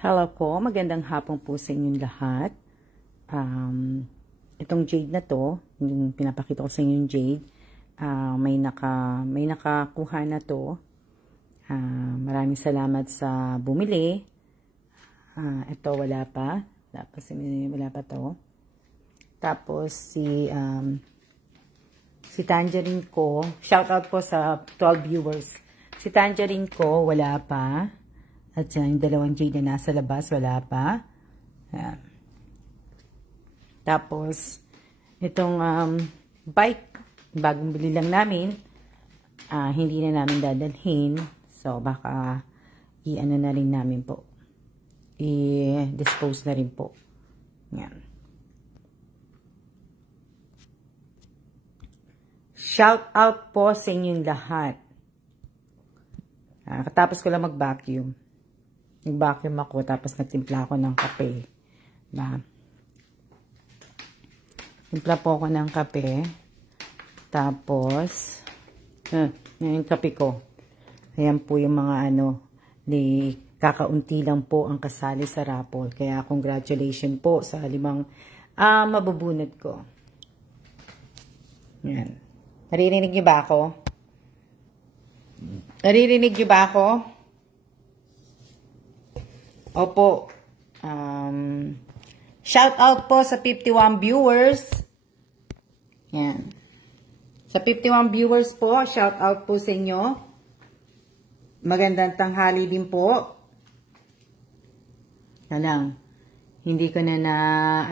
Hello po, magandang hapon po sa inyong lahat. Itong jade na to, yung pinapakita ko sa inyong jade, may nakakuha na to. Maraming salamat sa bumili. Ito wala pa to. Tapos si Tangerine ko, shout out po sa 12 viewers. Si Tangerine ko wala pa. At yung dalawang jade na nasa labas, wala pa. Ayan. Tapos, itong bike, bagong bili lang namin, hindi na namin dadalhin. So, baka i-ano na rin namin po. I-dispose na rin po. Ayan. Shout out po sa inyong lahat. Katapos ko lang mag-vacuum. Nag-vacuum ako, tapos nagtimpla ako ng kape. Diba? Timpla po ako ng kape. Tapos, yung kape ko. Ayan po yung mga kakaunti lang po ang kasali sa raffle. Kaya congratulations po sa 5 mabubunot ko. Ayan. Naririnig niyo ba ako? Naririnig niyo ba ako? Opo. Shout out po sa 51 viewers. Yan. Sa 51 viewers po, shout out po sa inyo. Magandang tanghali din po. Hindi ko na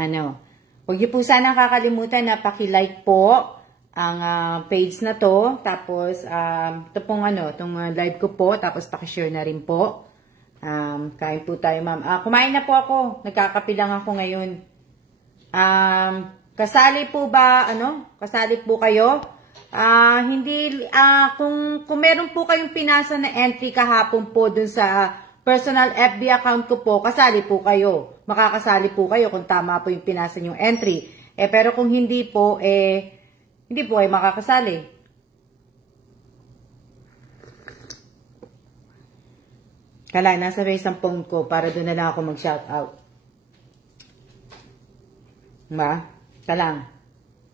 huwag niyo po sana kakalimutan na paki-like po ang page na to. Tapos, ito pong itong live ko po. Tapos, paki-share na rin po. Kain po tayo, ma'am. Kumain na po ako. Nagkakape lang ako ngayon. Kasali po ba, kasali po kayo? Kung meron po kayong pinasa na entry kahapon po dun sa personal FB account ko po, kasali po kayo. Makakasali po kayo kung tama po yung pinasa yung entry. Pero kung hindi po, hindi po kayo makakasali. Nasa race ang phone ko para doon na lang ako mag-shoutout.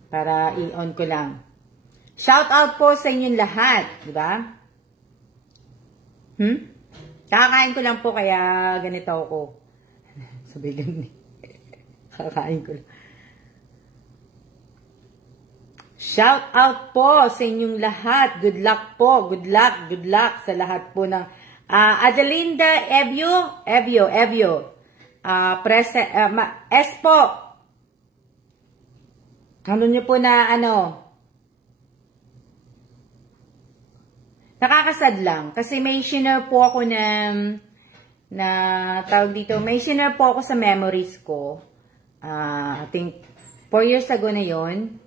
Para i-on ko lang. Shoutout po sa inyong lahat. Diba? Kakain ko lang po kaya ganito ako. Sabi ganun. Kakain ko lang. Shoutout po sa inyong lahat. Good luck po. Good luck sa lahat po ng Adelinda Evio. S po. Niyo po na nakakasad lang. Kasi may share po ako na tawag dito. May share po ako sa memories ko. I think 4 years ago na yon.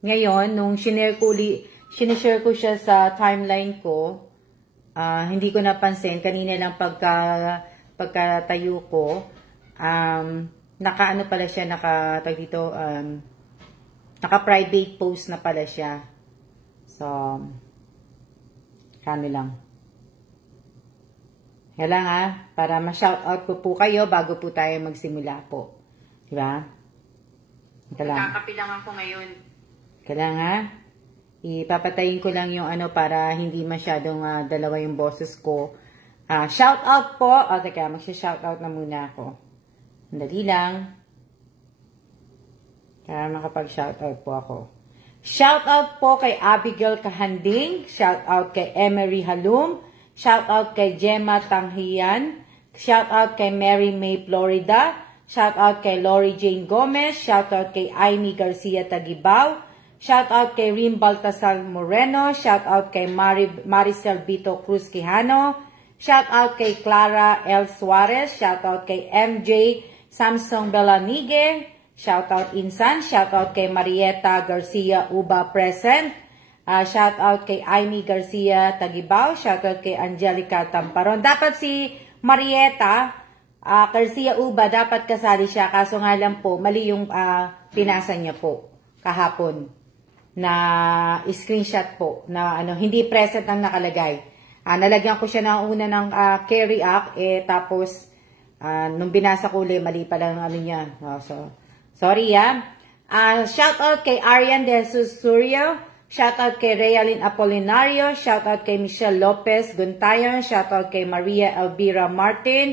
Ngayon, nung sinishare ko siya sa timeline ko, hindi ko napansin. Kanina lang pagkatayo ko, pala siya, naka-private post na pala siya. So, lang. Kailangan, para ma-shoutout ko po kayo bago po tayo magsimula po. Diba? Kakapi lang ako ngayon. Kailangan, ipapatayin ko lang yung para hindi masyadong dalawa yung boses ko. Shout out po. Teka, magsha-shout out na muna ako. Dali lang. Para makapag-shout out po ako. Shout out po kay Abigail Kahanding. Shout out kay Emery Halum. Shout out kay Gemma Tanghian. Shout out kay Mary May Florida. Shout out kay Lori Jane Gomez. Shout out kay Amy Garcia Tagibaw. Shout out kay Rim Baltasar Moreno. Shout out kay Maricel Vito Cruz Quijano. Shout out kay Clara L. Suarez. Shout out kay MJ Samsung Belanigue. Shout out Insan. Shout out kay Marieta Garcia Uba Present. Shout out kay Amy Garcia Tagibaw. Shout out kay Angelica Tamparon. Dapat si Marieta Garcia Uba, dapat kasali siya. Kaso nga lang po, mali yung pinasa niya po kahapon. Na screenshot po. Na hindi present ang nakalagay. Nalagyan ko siya ng una ng K-React, tapos, nung binasa ko ulit, mali pala ang ano niya. So, sorry shout out kay Arian De Jesus Suryo, shout out kay Realin Apolinario, shout out kay Michelle Lopez Guntayon, shout out kay Maria Elvira Martin,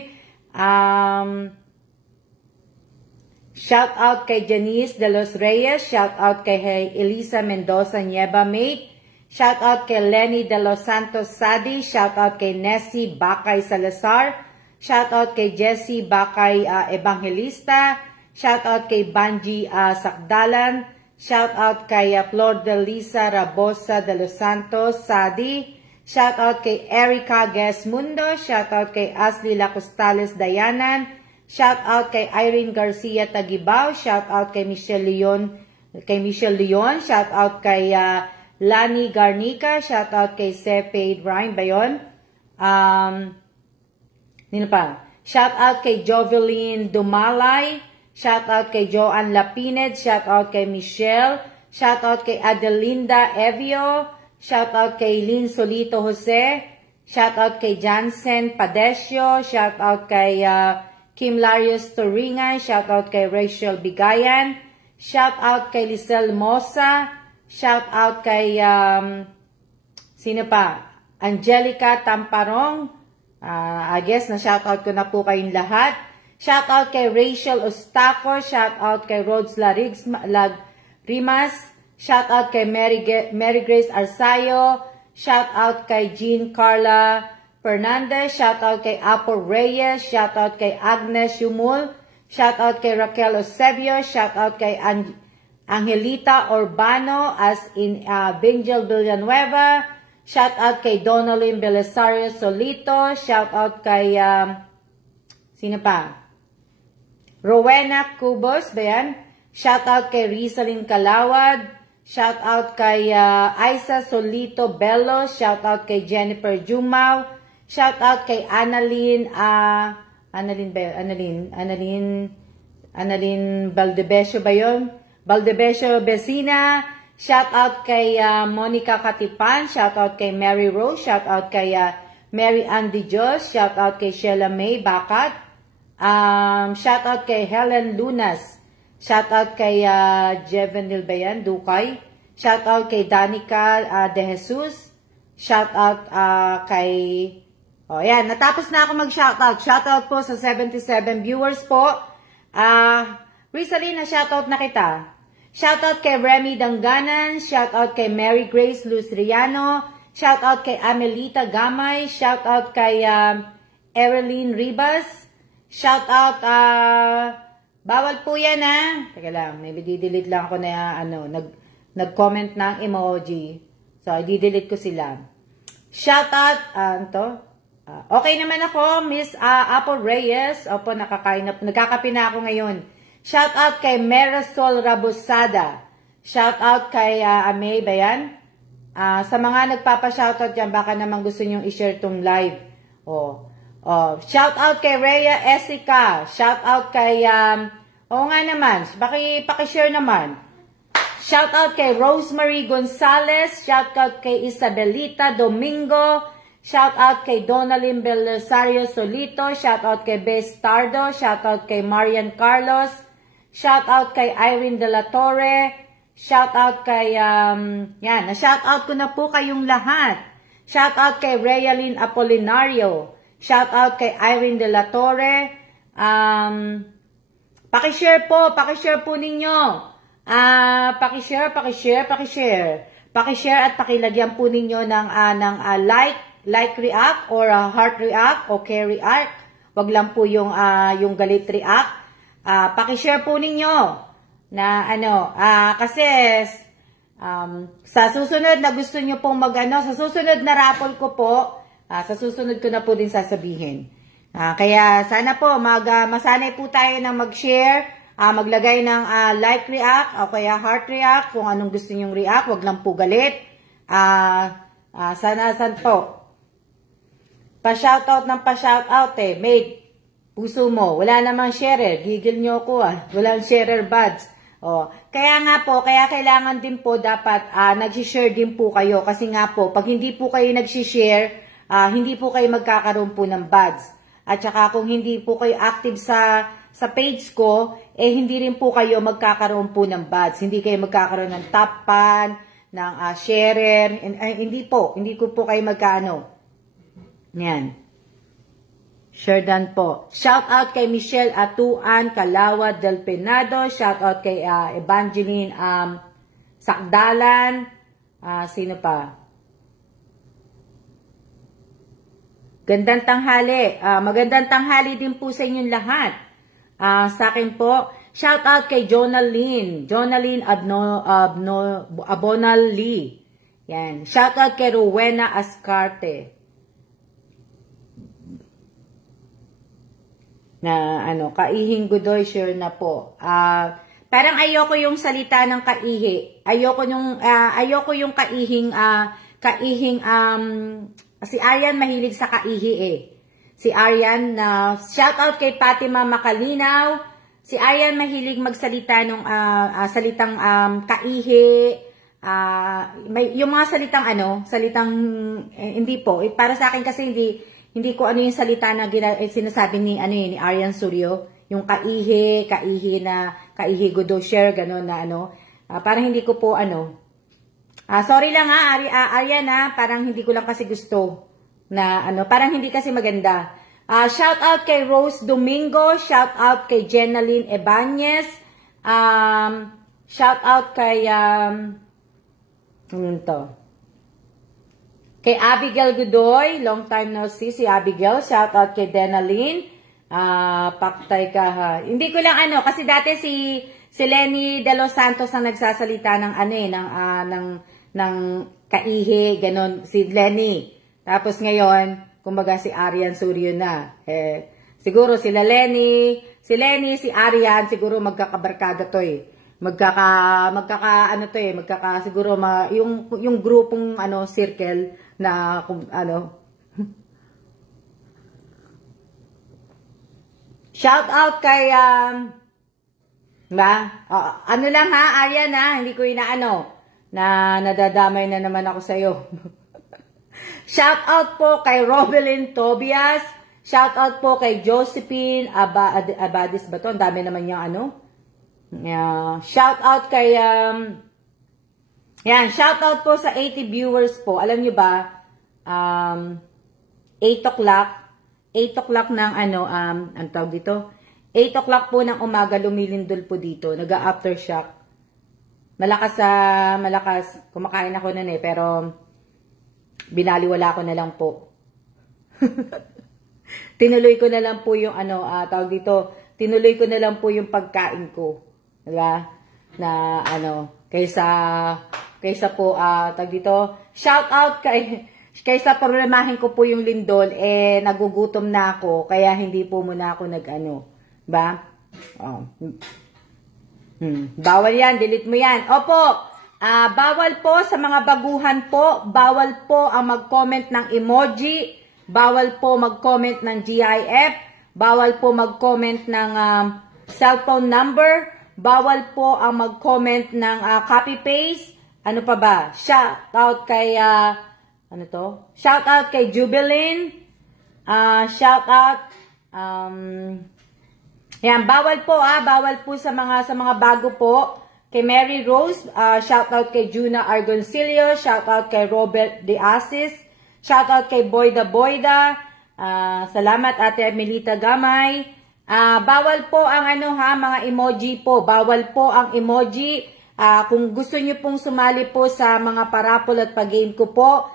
shout out kay Janice De Los Reyes, shout out kay Elisa Mendoza Nieva Mate, shout out kay Lenny De Los Santos Sadi, shout out kay Nessie Bakay Salazar, shout out kay Jessie Bakay Evangelista, shout out kay Banji Sakdalan, shout out kay Flor de Lisa Rabosa de los Santos Sadi, shout out kay Erica Gesmundo, shout out kay Ashley Lacostales Dayanan, shout out kay Irene Garcia Tagibao, shout out kay Michelle Leon, shout out kay Lani Garnica, shout out kay Sepe Ryan ba yun? Nino pa? Shout out kay Joveline Dumalay, shout out kay Joanne Lapined, shout out kay Michelle, shout out kay Adelinda Evio, shout out kay Lynn Solito Jose, shout out kay Jansen Padesio, shout out kay Kim Larios Toringan, shout out kay Rachel Bigayan, shout out kay Lisel Mosa, shout out kay sino pa? Angelica Tamparong. I guess na shout out ko na po kayong lahat. Shout out kay Rachel Ostaco, shout out kay Rhodes Lagrimas, shout out kay Mary Grace Arsayo, shout out kay Jean Carla Fernandez, shout out kay Apo Reyes, shout out kay Agnes Yumul, shout out kay Raquel Eusebio, shout out kay Angelita Urbano as in Bingel Villanueva, shout out kay Donalyn Belisario Solito, shout out kay sino pa? Rowena Cubos, ba yan? Shout out kay Rizalyn Calawad, shout out kay Aiza Solito Bello, shout out kay Jennifer Jumao, shout out kay Annalyn Valdebesio ba yun? Valdebesio Besina, shout out kay Monica Katipan, shout out kay Mary Rose, shout out kay Mary Ann Di Dios, shout out kay Sheila May Bakat, shout out kay Helen Lunas, shout out kay Jevenil Bayan Dukay, shout out kay Danica De Jesus, shout out kay yan, natapos na ako mag-shout out. Shout out po sa 77 viewers po. Rizalina, shout out na kita. Shout out kay Remy Danganan, shout out kay Mary Grace Lustriano, shout out kay Amelita Gamay, shout out kay Ereline Ribas, shout out bawal po yan teka lang, may didelete lang ako na nag-comment ng emoji, so i-delete ko sila. Shout out okay naman ako, Miss Apple Reyes. Opo, nagkakape na ako ngayon. Shout out kay Marisol Rabosada. Shout out kay Amay Bayan. Sa mga nagpapa-shoutout dyan, baka naman gusto nyong i-share tong live. Shout out kay Rhea Esica. Shout out kay, nga naman, paki-share naman. Shout out kay Rosemary Gonzalez. Shout out kay Isabelita Domingo. Shout out kay Donalyn Belisario Solito. Shout out kay Bess Tardo. Shout out kay Marian Carlos. Shout out kay Irene De La Torre. Shout out kay, na-shout out ko na po kayong lahat. Shout out kay Realin Apolinario. Shout out kay Irene De La Torre. Pakishare po ninyo. Pakishare at pakilagyan po ninyo ng like react or heart react o care react. Wag lang po yung galit react. Pakishare po ninyo na kasi sa susunod na gusto nyo pong sa susunod na raffle ko po, sa susunod ko na po din sasabihin. Kaya sana po masanay po tayo na mag-share, maglagay ng like react o kaya heart react kung anong gusto nyong react, wag lang po galit. Sana po pa-shoutout ng pa-shoutout mate, puso mo, wala namang sharer, gigil nyo ako walang sharer buds. Kaya nga po, kaya kailangan din po dapat nag-share din po kayo kasi nga po, pag hindi po kayo nag-share, hindi po kayo magkakaroon po ng buds. At saka kung hindi po kayo active sa page ko, hindi rin po kayo magkakaroon po ng buds. Hindi kayo magkakaroon ng top fan, ng sharer, hindi ko po kayo magkaano. Yan. Sure done po. Shout out kay Michelle Atuan, Kalawa del Penado. Shout out kay Evangeline Sakdalan. Sino pa? Gandang tanghali. Magandang tanghali din po sa inyong lahat. Sa akin po, shout out kay Jonaline Abonal Lee. Yan. Shout out kay Rowena Ascarte. Na kaihing gudoy, sure na po. Parang ayoko yung salita ng kaihi. Ayoko yung kaihing si Arian mahilig sa kaihi Si Arian shout out kay Fatima Makalinaw. Si Arian mahilig magsalita ng salitang kaihi. Yung mga salitang hindi po. Para sa akin kasi hindi ko yung salita na sinasabi ni Arian Suryo, yung kaihi gudo share ganon na parang hindi ko po sorry lang Arian parang hindi ko lang kasi gusto na parang hindi kasi maganda. Shout out kay Rose Domingo, shout out kay Jenaline Ebanez, shout out kay kay Abigail Godoy, long time no see, si Abigail. Shout out kay Denaline. Paktay ka ha. Hindi ko lang kasi dati si Lenny De Los Santos ang nagsasalita ng kaihi, ganon, si Lenny. Tapos ngayon, kumbaga si Arian Suryo na. Siguro si Lenny, si Arian, siguro magkakabarkada to siguro yung grupong circle na shout out kay lang ha Arian hindi ko na nadadamay na naman ako sa iyo. Shout out po kay Robelyn Tobias, shout out po kay Josephine Abadis ba to? Ang dami naman yung shout out kay shout out po sa 80 viewers po. Alam niyo ba 8 o'clock ng ang tawag dito, 8 o'clock po ng umaga lumilindol po dito, nag-aftershock. Malakas kumakain ako noon pero binaliwala ko na lang po. Tinuloy ko na lang po yung tawag dito, tinuloy ko na lang po yung pagkain ko. Diba? Na kaysa po tag dito, shout out kaysa problemahin ko po yung lindol, nagugutom na ako, kaya hindi po muna ako ba? Bawal yan, delete mo yan. Opo, bawal po sa mga baguhan po, bawal po ang mag-comment ng emoji, bawal po mag-comment ng GIF, bawal po mag-comment ng cellphone number, bawal po ang mag-comment ng copy-paste. Ano pa ba? Shout out kay Shout out kay Jubilin. Shout out yan, bawal po sa mga bago po. Kay Mary Rose, shout out kay Juna Argoncillo, shout out kay Robert De Asis, shout out kay Boyda. Salamat Ate Melita Gamay. Bawal po ang mga emoji po. Bawal po ang emoji. Kung gusto niyo pong sumali po sa mga parapol at pag-game ko po,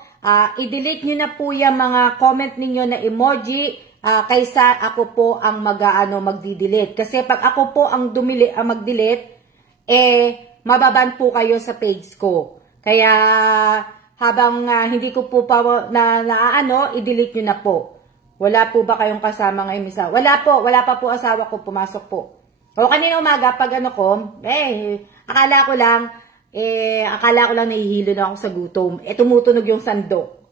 i-delete niyo na po yung mga comment ninyo na emoji kaysa ako po ang magdi-delete. Kasi pag ako po ang mag-delete, mababan po kayo sa page ko. Kaya habang hindi ko po pa i-delete niyo na po. Wala po ba kayong kasama ngayon misa? Wala pa po asawa ko, pumasok po. O kanina umaga, pag akala ko lang nahihilo na ako sa gutom. Tumutunog yung sandok.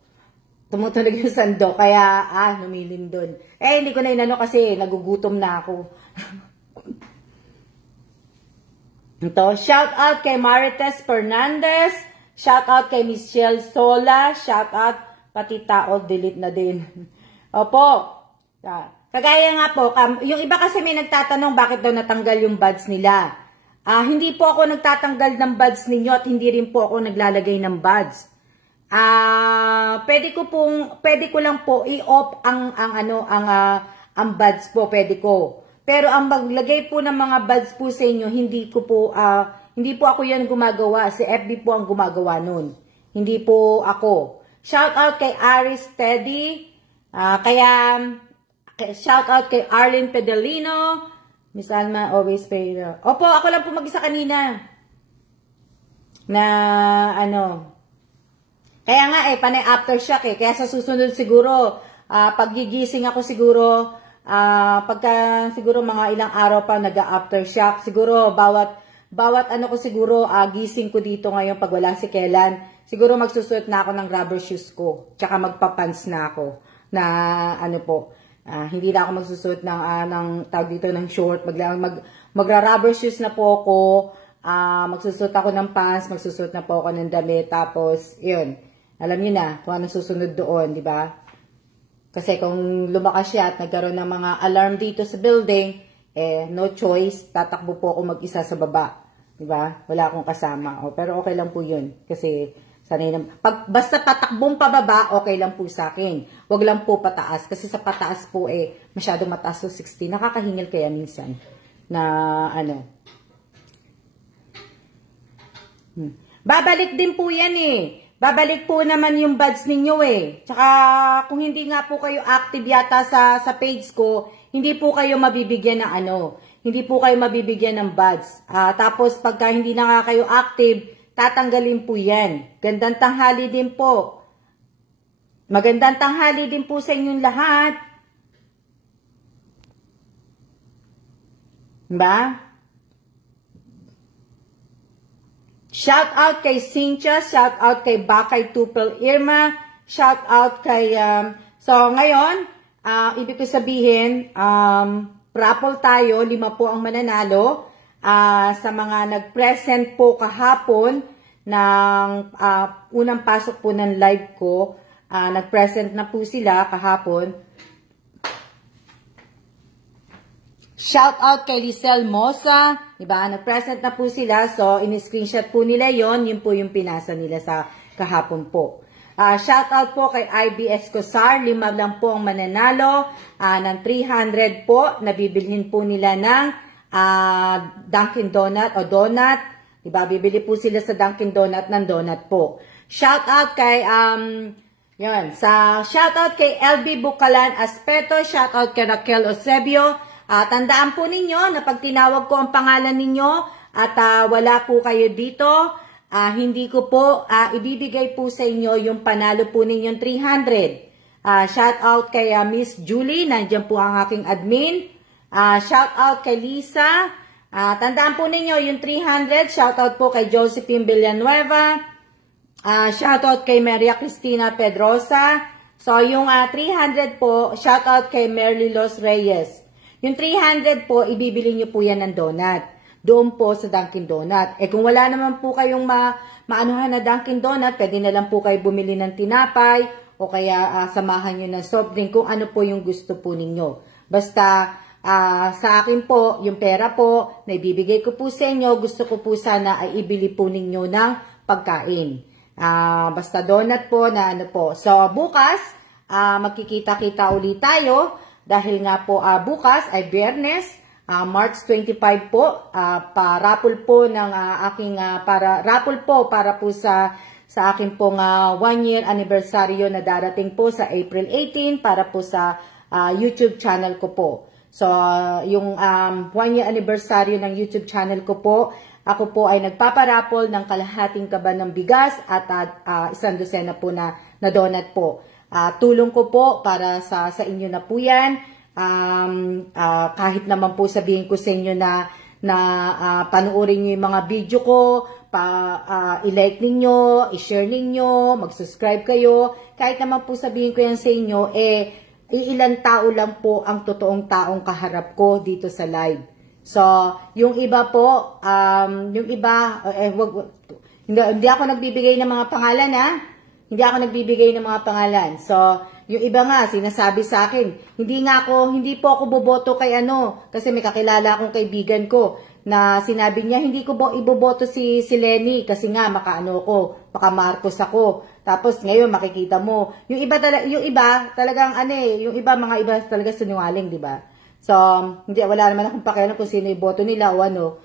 Kaya, numilindol. Hindi ko na kasi nagugutom na ako. Ito, shout out kay Marites Fernandez. Shout out kay Michelle Sola. Shout out pati tao, delete na din. Opo. Kagaya nga po, yung iba kasi may nagtatanong bakit daw natanggal yung buds nila. Hindi po ako nagtatanggal ng buds ninyo at hindi rin po ako naglalagay ng buds. Pwede ko lang po i-off ang buds po, pwede ko. Pero ang maglagay po ng mga buds po sa inyo, hindi po ako yan gumagawa. Si FB po ang gumagawa nun. Hindi po ako. Shout out kay Aris Teddy. Shout out kay Arlene Pedalino. Miss Alma, always pray. Opo, ako lang po mag-isa kanina. Kaya nga panay aftershock Kaya sa susunod siguro, paggigising ako siguro, pagka siguro mga ilang araw pa nag-aftershock, siguro bawat ano ko siguro, gising ko dito ngayon pag wala si Kellan, siguro magsusuot na ako ng rubber shoes ko, tsaka magpapants na ako, na hindi na ako magsusuot ng tawag dito ng short, magra-rubber shoes na po ako, magsusuot ako ng pants, magsusuot na po ako ng damit, tapos, yun, alam niyo na kung anong susunod doon, di ba? Kasi kung lumakas siya at nagkaroon ng mga alarm dito sa building, no choice, tatakbo po ako mag-isa sa baba. Diba? Wala akong kasama. Pero okay lang po yun. Kasi, basta patakbong pababa, okay lang po sa akin. Huwag lang po pataas. Kasi sa pataas po, masyadong mataas to 60. Nakakahingil kaya minsan. Babalik din po yan Babalik po naman yung buds ninyo Tsaka, kung hindi nga po kayo active yata sa page ko, hindi po kayo mabibigyan ng hindi po kayo mabibigyan ng buds. Tapos, pagka hindi na nga kayo active, tatanggalin po yan. Gandang tanghali din po. Magandang tanghali din po sa inyong lahat. Diba? Shout out kay Cynthia, shout out kay Bakay Tupel Irma, shout out kay, so ngayon, ibig ko sabihin, raffle tayo, 5 po ang mananalo, sa mga nag-present po kahapon, ng unang pasok po ng live ko, nag-present na po sila kahapon. Shout out kay Lisel Mosa, diba? Nag-present na po sila, so in-screenshot po nila yon, yun po yung pinasa nila sa kahapon po. Shout out po kay IBS Cosar, 5 lang po ang mananalo, ng 300 po, nabibilhin po nila ng Dunkin Donut o donut, diba? Bibili po sila sa Dunkin Donut ng donut po. Shout out kay, shout out kay LB Bukalan Aspeto, shout out kay Raquel Eusebio. Tandaan po ninyo na pag tinawag ko ang pangalan ninyo at wala po kayo dito, hindi ko po ibibigay po sa inyo yung panalo po ninyong 300. Shout out kay Miss Julie, nandiyan po ang aking admin. Shout out kay Lisa. Tandaan po ninyo yung 300. Shout out po kay Josephine Villanueva. Shout out kay Maria Cristina Pedrosa. So yung 300 po, shout out kay Merly Los Reyes. Yung 300 po, ibibili nyo po yan ng donut. Doon po sa Dunkin Donut. Kung wala naman po kayong maanuhan na Dunkin Donut, pwede na lang po kayo bumili ng tinapay o kaya samahan nyo ng soft drink kung ano po yung gusto po ninyo. Basta sa akin po, yung pera po na ibibigay ko po sa inyo, gusto ko po sana ay ibili po ninyo ng pagkain. Basta donut po na po. So bukas, magkikita-kita ulit tayo. Dahil nga po bukas ay Biyernes, March 25 po, pa-raffle po ng aking raffle po para po sa aking pong 1-year anniversary na darating po sa April 18 para po sa YouTube channel ko po. So, yung 1-year anniversary ng YouTube channel ko po, ako po ay nagpaparaffle ng kalahating kaban ng bigas at 1 dosena po na donut po. Tulong ko po para sa inyo na po yan. Kahit naman po sabihin ko sa inyo na panoorin nyo yung mga video ko, i-like ninyo, i-share ninyo, mag-subscribe kayo. Kahit naman po sabihin ko yan sa inyo, ilang tao lang po ang totoong taong kaharap ko dito sa live. So, yung iba po, hindi ako nagbibigay ng mga pangalan Hindi ako nagbibigay ng mga pangalan. So, yung iba nga, sinasabi sa akin, hindi po ako boboto kay ano, kasi may kakilala akong kaibigan ko, na sinabi niya, hindi ko iboboto si Lenny, kasi nga, maka Marcos ako. Tapos, ngayon, makikita mo, yung iba talagang, yung mga iba talaga sinungaling, di ba? So, wala naman akong pakialam kung sino iboto nila o ano,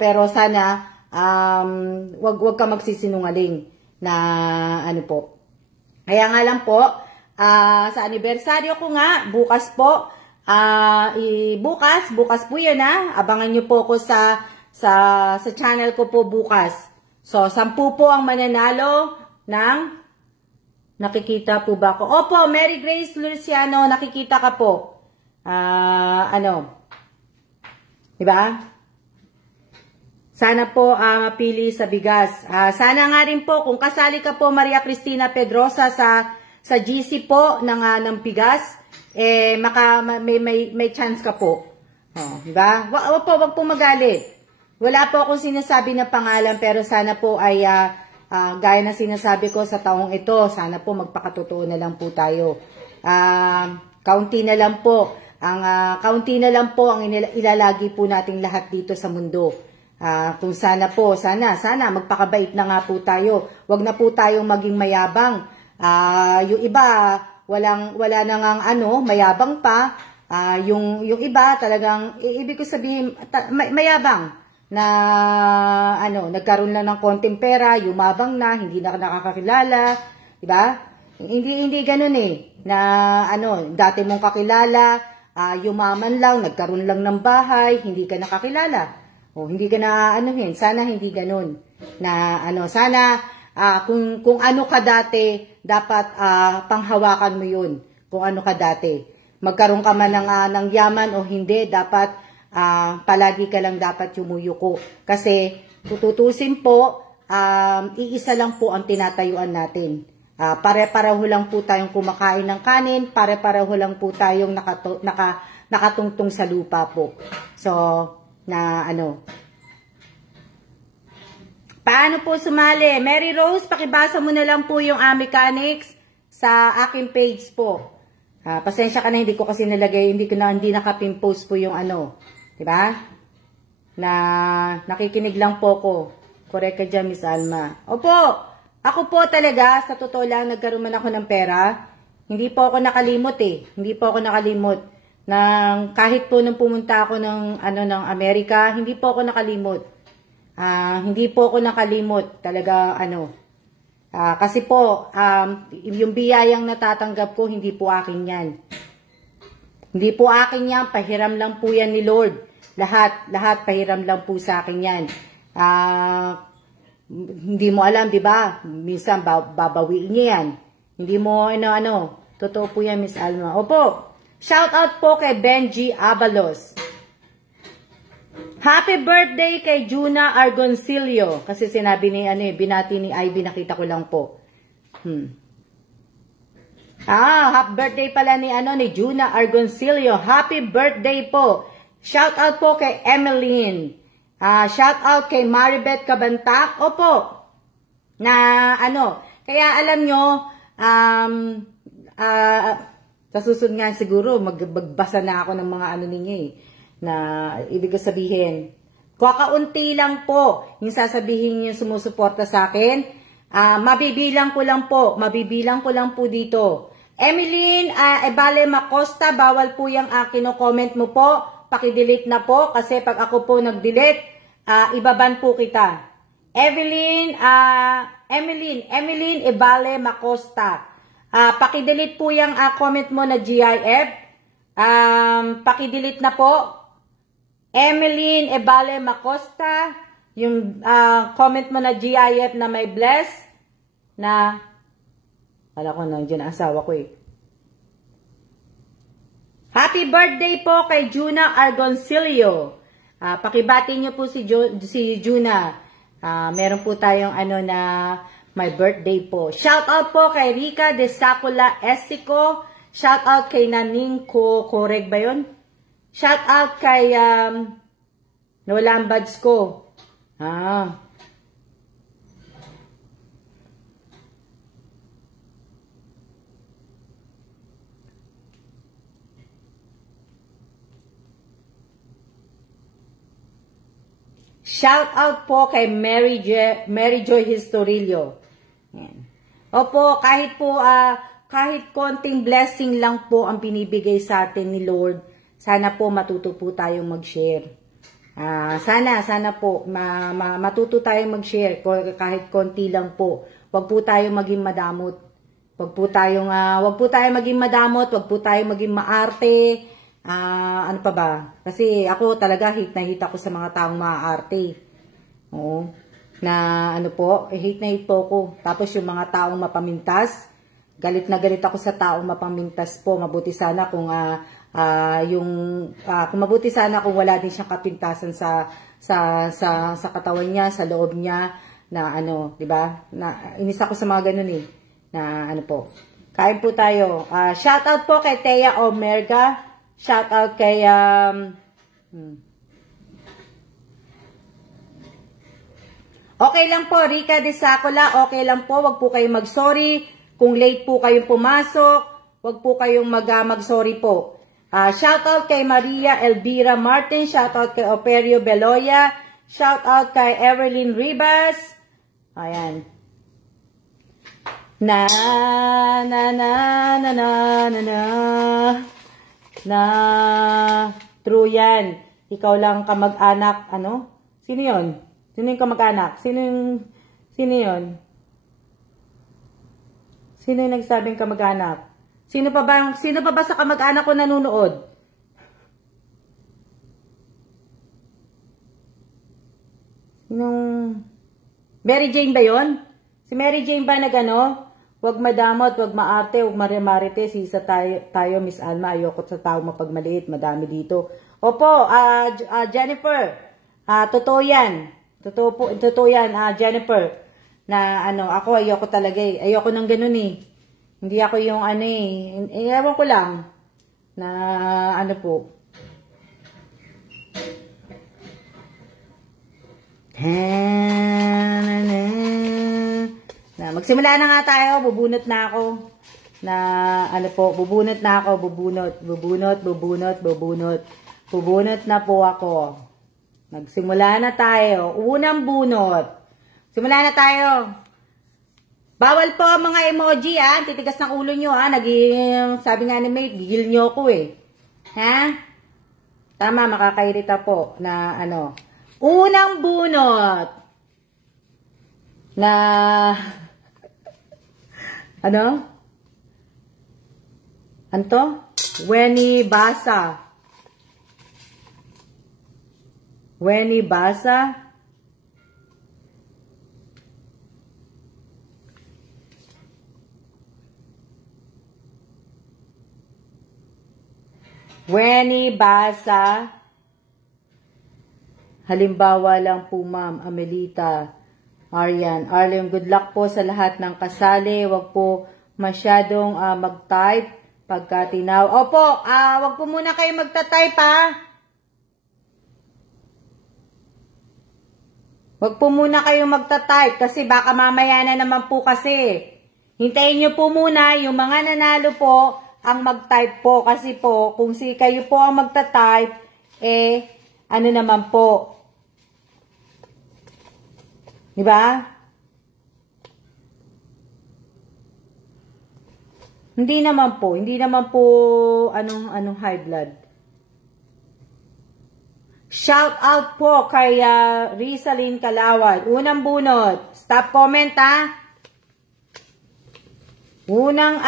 pero sana, wag ka magsisinungaling na ano po. Kaya nga lang po, sa anibersaryo ko nga, bukas po, bukas po yan abangan nyo po ako sa channel ko po bukas. So, 10 po ang mananalo ng, nakikita po ba ako? Opo, Mary Grace Luciano, nakikita ka po. Diba? Sana po mapili sa bigas. Sana nga rin po, kung kasali ka po Maria Cristina Pedrosa sa GC po ng bigas, may chance ka po. Diba? Wag po magalit. Wala po akong sinasabi na pangalan, pero sana po ay, gaya na sinasabi ko sa taong ito, sana po magpakatotoo na lang po tayo. Kaunti na lang po. Kaunti na lang po ang ilalagi po nating lahat dito sa mundo. Kung sana magpakabait na nga po tayo. Wag na po tayong maging mayabang. Yung iba wala na ngang mayabang pa. Yung iba talagang ibig ko sabihin mayabang na nagkaroon lang ng konting pera, yumabang na, hindi na nakakakilala, di ba? Hindi ganoon na dati mong kakilala, yumaman lang, nagkaroon lang ng bahay, hindi ka nakakilala. Hindi ka na sana hindi ganun. Na sana kung ano ka dati, dapat panghawakan mo 'yun. Kung ano ka dati. Magkaroon ka man ng yaman o hindi, dapat palagi ka lang dapat yumuyuko. Kasi tututusin po, iisa lang po ang tinatayuan natin. Pare-pareho lang po tayong kumakain ng kanin, pare-pareho lang po tayong nakatungtong sa lupa po. So, paano po sumali? Mary Rose, pakibasa mo na lang po yung mechanics sa aking page po. Pasensya ka na, hindi ko kasi nalagay, hindi nakapin-post po yung diba? Na nakikinig lang po ko. Correct ka dyan, Miss Alma. Opo, ako po talaga, sa totoo lang, nagkaroon man ako ng pera. Hindi po ako nakalimot Hindi po ako nakalimot. Kahit po nung pumunta ako ng Amerika, hindi po ako nakalimot. Hindi po ako nakalimot. Talaga kasi po yung biyayang natatanggap ko, hindi po akin 'yan. Hindi po akin 'yan, pahiram lang po 'yan ni Lord. Lahat pahiram lang po sa akin 'yan. Hindi mo alam, 'di ba? Minsan babawiin niya 'yan. Hindi mo totoo po 'yan, Miss Alma. Opo. Shout out po kay Benji Abalos. Happy birthday kay Juna Argoncillo. Kasi sinabi ni binati ni Ivy, nakita ko lang po. Happy birthday pala ni Juna Argoncillo. Happy birthday po. Shout out po kay Emeline. Shout out kay Maribeth Cabantac. Opo. Kaya alam nyo, sa susunod nga siguro, magbasa na ako ng mga ninyo na ibig sabihin. Kakaunti lang po yung sasabihin yung sumusuporta sa akin. Mabibilang ko lang po dito. Emeline Ebale Macosta, bawal po yung kino-comment mo po. Pakidelete na po kasi pag ako po nag-delete, ibaban po kita. Emeline Ebale Macosta. Pakidelete po yung comment mo na GIF. Pakidelete na po. Emeline Ebale Macosta. Yung comment mo na GIF na may bless. Na, wala ko nandiyan ang asawa ko Happy birthday po kay Juna Argoncillo. Pakibati niyo po si Juna. Meron po tayong na my birthday po. Shout out po kay Rica de Sacula Estico. Shout out kay Naning Correct ba yun? Shout out kay Nolan Buds ko. Shout out kay Naning ko. Correct ba yun? Shout out kay Nolan Buds ko. Shout out po kay Mary Joy Historillo. Yan. Opo, kahit konting blessing lang po ang binibigay sa atin ni Lord, sana po matuto po tayong mag-share. Sana po matuto tayong mag-share kahit konti lang po. Wag po tayong maging madamot. Wag po tayong maging madamot, wag po tayong maging maarte. Ano pa ba? Kasi ako talaga hate na hate ako sa mga taong maarte. Oo. Na ano po, hate na hate po ako. Tapos yung mga taong mapamintas, galit na galit ako sa taong mapamintas po. Mabuti sana kung mabuti sana kung wala din siyang kapintasan sa katawan niya, sa loob niya na ano, 'di ba? Na inis ako sa mga ganun eh. Na ano po. Kain po tayo. Shout out po kay Thea Omerga. Shout out kay okay lang po, Rica de Sacola, okay lang po, wag po kayong mag-sorry. Kung late po kayong pumasok, wag po kayong mag-sorry po. Shout out kay Maria Elvira Martin, shout out kay Operio Beloya, shout out kay Everlyn Ribas. Ayan. Na true yan. Ikaw lang kamag-anak, ano? Sino yon? Sino yung kamag-anak? Sino yon? Sino yung nagsabing kamag-anak? Sino pa ba sa kamag-anak ko nanonood? Mary Jane ba yon? Si Mary Jane ba nagano? Wag madamot, wag maarte, wag marimarite, sisa tayo, Miss Alma, ayoko sa tao mapagmaliit, madami dito. Opo, Jennifer, totoo yan. Totoo yan, Jennifer, na ano, ako ayoko talaga eh. Ayoko ng ganun eh. Hindi ako yung ano eh. Ewan ko lang, na ano po. Magsimula na nga tayo, bubunot na ako. Bubunot na po ako. Magsimula na tayo. Unang bunot. Simula na tayo. Bawal po mga emoji titigas ng ulo nyo naging, sabi nga ni Mate, gigil nyo ako eh. Ha? Tama, makakairita po na ano. Unang bunot. Na ano? Anto? Weni basa. Weni basa. Weni basa. Halimbawa lang po, Ma'am Amelita. Arlen, good luck po sa lahat ng kasali. Wag po masyadong mag-type pagka tinaw. Opo, wag po muna kayo magta-type Wag po muna kayo magta-type kasi baka mamaya na naman po kasi. Hintayin nyo po muna yung mga nanalo po ang mag-type po kasi po kung kayo po ang magta-type ano naman po. Diba? Hindi naman po anong high blood. Shout out po kay Rizalyn Calawad. Unang bunot. Stop comment Unang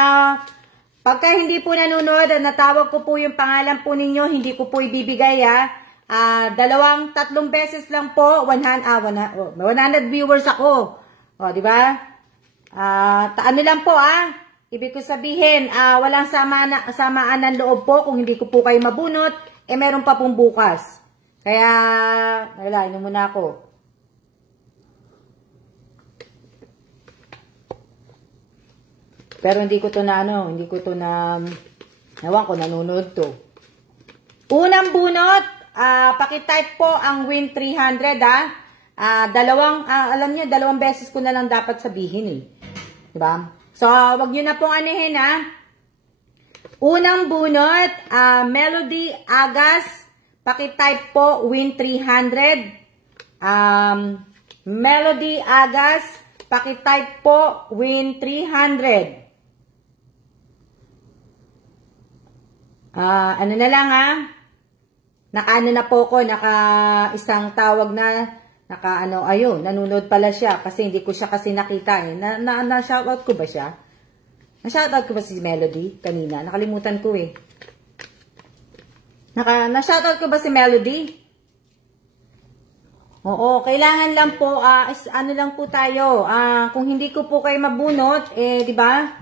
pagka hindi po nanonood at natawag ko po yung pangalan po ninyo, hindi ko po ibibigay 2-3 beses lang po, 100 viewers ako. O, di ba? Ano lang po ibig ko sabihin, walang samaan ng loob po kung hindi ko po kayo mabunot, meron pa pong bukas. Kaya, wala, inom muna ako. Pero hindi ko to ewan ko, nanonood to. Unang bunot, pakitype po ang win 300 alam niyo, 2 beses ko na lang dapat sabihin diba? So, wag niyo na pong anihin Unang bunot, Melody Agas, pakitype po win 300. Melody Agas, pakitype po, win 300. Ano na lang ha? Naka-ano na po ko, naka-isang tawag na, naka-ano, ayun, nanonood pala siya kasi hindi ko siya kasi nakita eh. Na-shoutout ko ba siya? Na-shoutout ko ba si Melody kanina? Nakalimutan ko eh. Na-shoutout ko ba si Melody? Oo, kailangan lang po, ano lang po tayo, kung hindi ko po kayo mabunot, eh, di ba?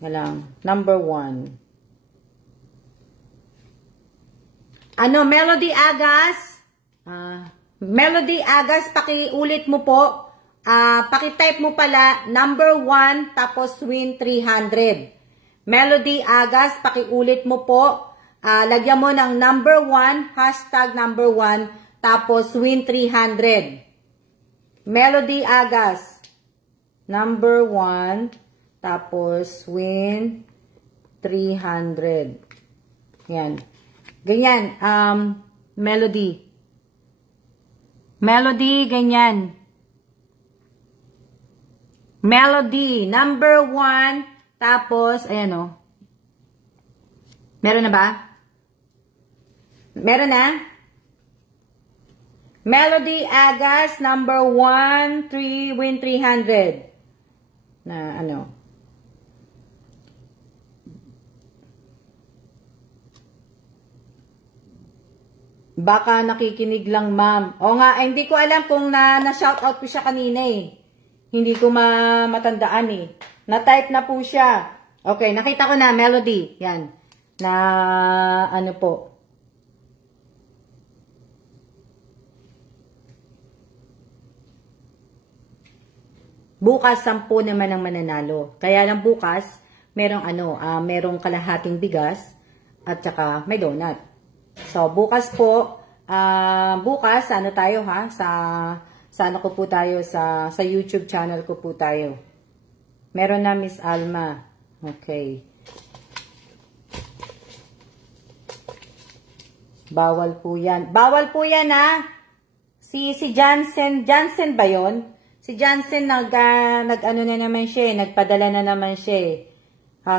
Lang, number 1. Melody Agas, Melody Agas, pakiulit mo po, pakitype mo pala, number 1, tapos win 300. Melody Agas, pakiulit mo po, lagyan mo ng number 1, hashtag number 1, tapos win 300. Melody Agas, number 1, tapos win 300. Yan. Ganyan, Melody. Melody, ganyan. Melody, number 1, tapos, ayan o. Meron na ba? Meron na? Melody Agas, number 1, 3, win 300. Na ano? Baka nakikinig lang, ma'am. O nga, hindi ko alam kung na-shoutout ko siya kanina eh. Hindi ko matandaan eh. Na-type na po siya. Okay, nakita ko na, Melody. Yan. Na, ano po. Bukas, 10 naman ang mananalo. Kaya lang bukas, merong kalahating bigas at saka may donut. So, bukas po, bukas, ano tayo ha? Sa ano ko po tayo, sa YouTube channel ko po tayo. Meron na, Miss Alma. Okay. Bawal po yan. Bawal po yan ha? Si Jansen ba yon? Si Jansen nag-ano na naman siya, nagpadala na naman siya.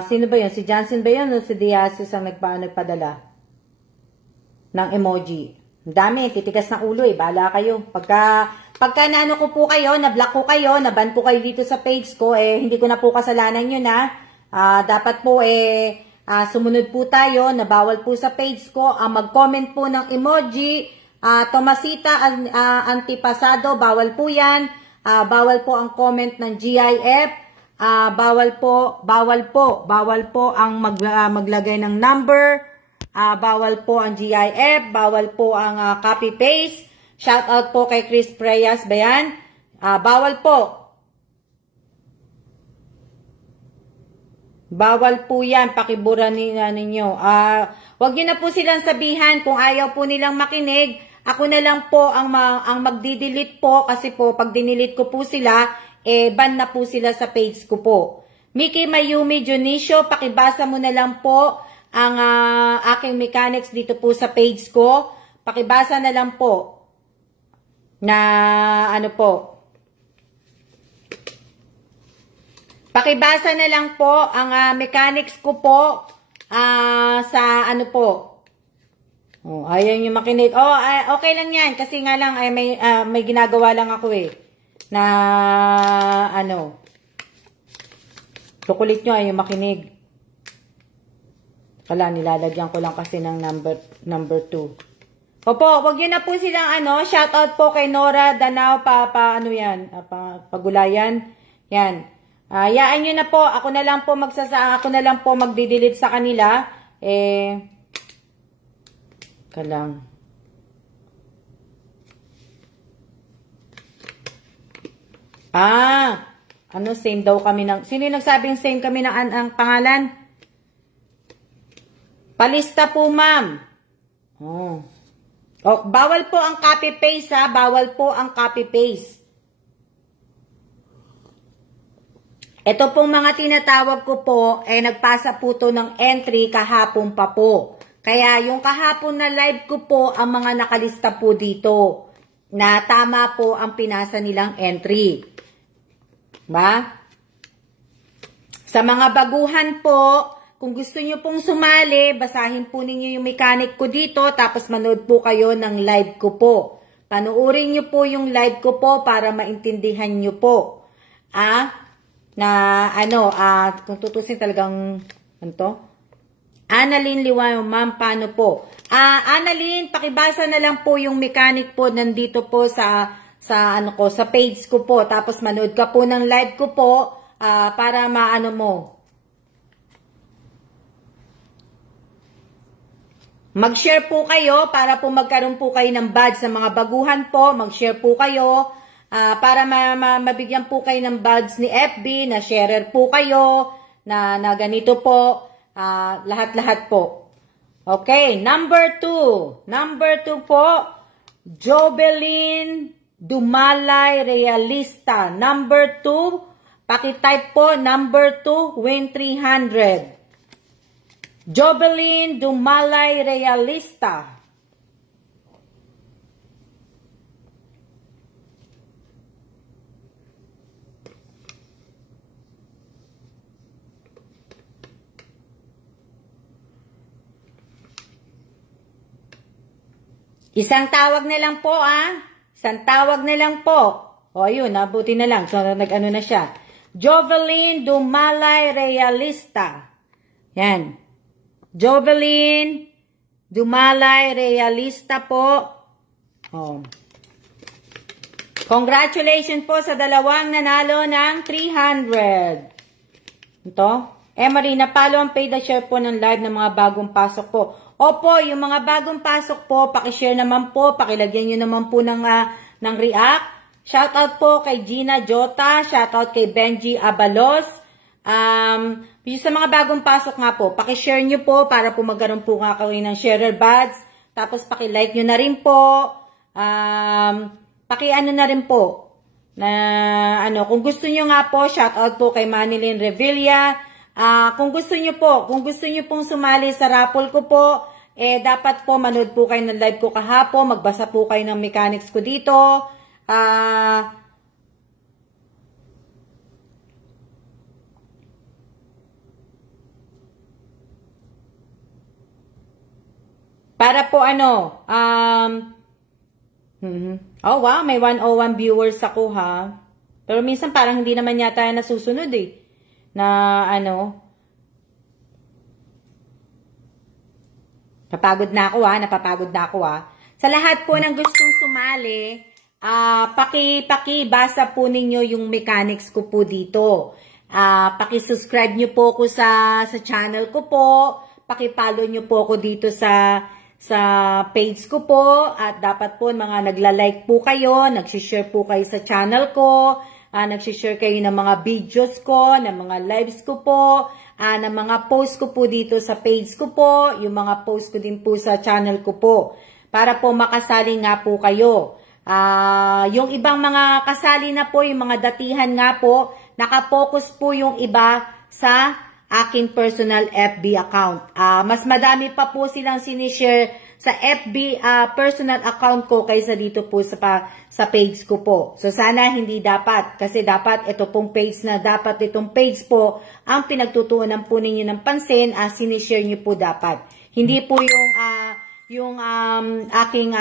Sino ba yun? Si Jansen ba yun o si Diasis ang nagpadala ng emoji? Ang dami, titigas ng ulo eh. Bahala kayo. Pagka naano ko po kayo, na-block ko kayo, na-ban po kayo dito sa page ko, eh, hindi ko na po kasalanan yun ha. Dapat po eh, sumunod po tayo, na bawal po sa page ko, mag-comment po ng emoji, Tomasita Antipasado, bawal po yan. Bawal po ang comment ng GIF. Bawal po ang maglagay ng number. Bawal po ang GIF. Bawal po ang copy-paste. Shout out po kay Chris Preyas ba yan? Bawal po. Bawal po yan. Pakibura ninyo. Wag nyo na po silang sabihan kung ayaw po nilang makinig. Ako na lang po ang magdi-delete po kasi po pag dinidelete ko po sila, ban na po sila sa page ko po. Mickey Mayumi Junicio, pakibasa mo na lang po ang aking mechanics dito po sa page ko. Pakibasa na lang po na ano po. Pakibasa na lang po ang mechanics ko po sa ano po. Ayaw nyo makinig. Okay lang yan. Kasi nga lang, may ginagawa lang ako eh. Na, ano. Kukulit nyo, ayaw makinig. Wala, nilalagyan ko lang kasi ng number 2. Opo, wag nyo na po silang shoutout po kay Nora Danao, Pagulayan. Yan. Yaan nyo na po. Ako na lang po magdi-delete sa kanila. Kalang. Same daw kami ng... Sino yung nagsabing same kami ng ang pangalan? Palista po, ma'am. Bawal po ang copy-paste, ha? Bawal po ang copy-paste. Ito pong mga tinatawag ko po, nagpasa po to ng entry kahapon pa po. Kaya yung kahapon na live ko po, ang mga nakalista po dito. na tama po ang pinasa nilang entry. Ba? Sa mga baguhan po, kung gusto nyo pong sumali, basahin po ninyo yung mechanic ko dito, tapos manood po kayo ng live ko po. Panuorin nyo po yung live ko po para maintindihan nyo po. Kung tutusin talagang, Annalyn Liwayo, ma'am, paano po? Annalyn, pakibasa na lang po yung mechanic po nandito po sa page ko po. Tapos manood ka po ng live ko po para maano mo. Mag-share po kayo para po magkaroon po kayo ng badge sa mga baguhan po. Mag-share po kayo para mabigyan po kayo ng badge ni FB, na sharer po kayo, na ganito po. Lahat-lahat po. Okay, number 2. Number 2 po, Jobelin Dumalay Realista. Number 2, pakitype po, number 2, win 300. Jobelin Dumalay Realista. Isang tawag na lang po, Isang tawag na lang po. O, ayun, nabuti na lang. So, nag-ano na siya. Jovelyn Dumalay Realista. Yan. Jovelyn Dumalay Realista po. Oh. Congratulations po sa dalawang nanalo ng 300. Ito. Emery, napalo ang paid na share po ng live ng mga bagong pasok po. Opo, yung mga bagong pasok po, pakishare naman po, pakilagyan nyo naman po ng react. Shoutout po kay Gina Jota, shoutout kay Benji Abalos. Yung sa mga bagong pasok nga po, pakishare nyo po para po magkaroon po nga kayo ng sharer badge. Tapos pakilike nyo na rin po. Pakiano na rin po. Kung gusto nyo nga po, shoutout po kay Manilyn Revilla. Kung gusto nyo pong sumali sa raffle ko po, dapat po manood po kayo ng live ko kahapon, magbasa po kayo ng mechanics ko dito. Para po oh wow, may 101 viewers ako Pero minsan parang hindi naman yata nasusunod napapagod na ako Sa lahat po ng gustong sumali, basa po ninyo yung mechanics ko po dito. Paki-subscribe nyo po ako sa channel ko po. Paki-follow nyo po ako dito sa page ko po. At dapat po mga nagla-like po kayo, nag-share po kayo sa channel ko. Nag-share kayo ng mga videos ko, ng mga lives ko po, ng mga posts ko po dito sa page ko po, yung mga posts ko din po sa channel ko po, para po makasali nga po kayo. Yung ibang mga kasali na po, yung mga datihan nga po, nakapokus po yung iba sa aking personal FB account. Mas madami pa po silang sinishare sa FB personal account ko kaysa dito po sa page ko po. So sana hindi dapat, kasi dapat ito pong page itong page po ang pinagtutuunan po ninyo ng pansin, sinishare nyo po dapat. Hindi po yung aking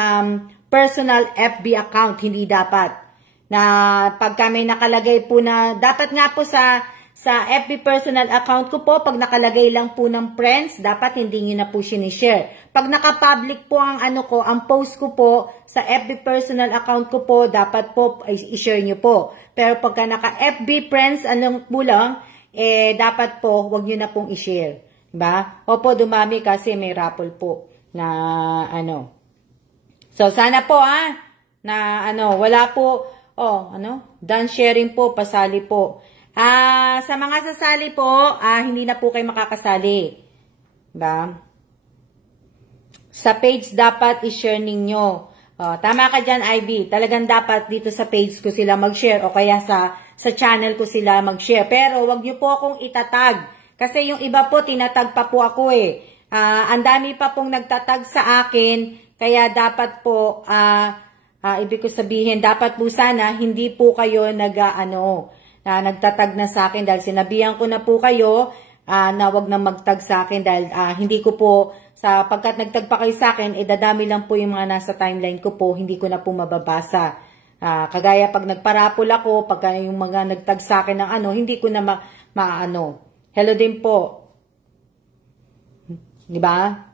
personal FB account, hindi dapat. Na pag kami nakalagay po na, dapat nga po sa FB personal account ko po, pag nakalagay lang po ng friends, dapat hindi nyo na po sinishare. Pag naka-public po ang ang post ko po sa FB personal account ko po, dapat po i-share nyo po. Pero pagka naka-FB friends, po lang, dapat po, wag nyo na pong i-share. Diba? Opo, dumami kasi may raffle po na So, sana po na wala po, done sharing po, pasali po. Sa mga sasali po, hindi na po kayo makakasali. Diba? Sa page dapat i-share ninyo. Tama ka dyan, Ivy. Talagang dapat dito sa page ko sila mag-share o kaya sa channel ko sila mag-share. Pero wag nyo po akong itatag. Kasi yung iba po, tinatag pa po ako Ang dami pa pong nagtatag sa akin. Kaya dapat po, Ibig ko sabihin, dapat po sana, hindi po kayo nagtatag na sa akin dahil sinabihan ko na po kayo na wag na magtag sa akin dahil hindi ko po, pagkat nagtag pa kayo sa akin, dadami lang po yung mga nasa timeline ko po, hindi ko na po mababasa. Kagaya pag nagparapol ako, pag yung mga nagtag sa akin ng hindi ko na maano. Hello din po. Di ba?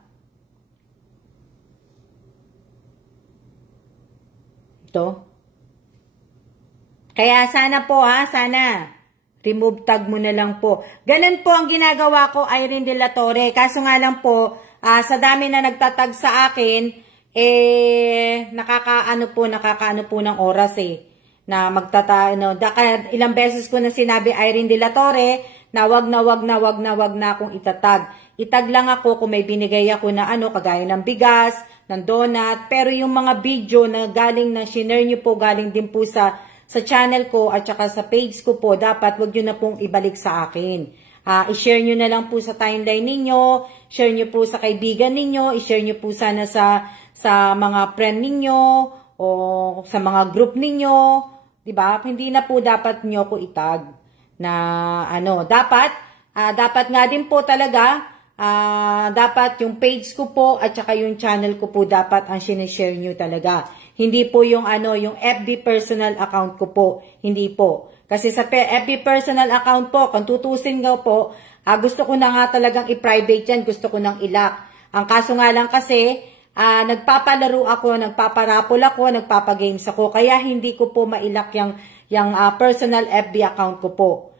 Kaya sana po sana remove tag mo na lang po. Ganun po ang ginagawa ko, Irene De La Torre. Kaso nga lang po, sa dami na nagtatag sa akin, nakakaano po ng oras na ilang beses ko na sinabi, Irene De La Torre, na wag na akong itatag. Itag lang ako kung may binigay ako na kagaya ng bigas, ng donut, pero yung mga video na galing na shinare nyo po, galing din po sa channel ko at saka sa page ko po, dapat wag nyo na pong ibalik sa akin. I-share nyo na lang po sa timeline ninyo, share nyo po sa kaibigan ninyo, i-share nyo po sana sa mga friend ninyo, o sa mga group ninyo, diba? Hindi na po dapat nyo ko itag na dapat nga din po talaga, dapat yung page ko po at saka yung channel ko po dapat ang sinishare nyo talaga. Hindi po yung yung FB personal account ko po. Hindi po. Kasi sa FB personal account po, kung tutusin nga po, gusto ko na nga talagang i-private yan. Gusto ko nang ilak. Ang kaso nga lang kasi, nagpapalaro ako, nagpaparapol ako, nagpapagames ako. Kaya hindi ko po mailak yung personal FB account ko po.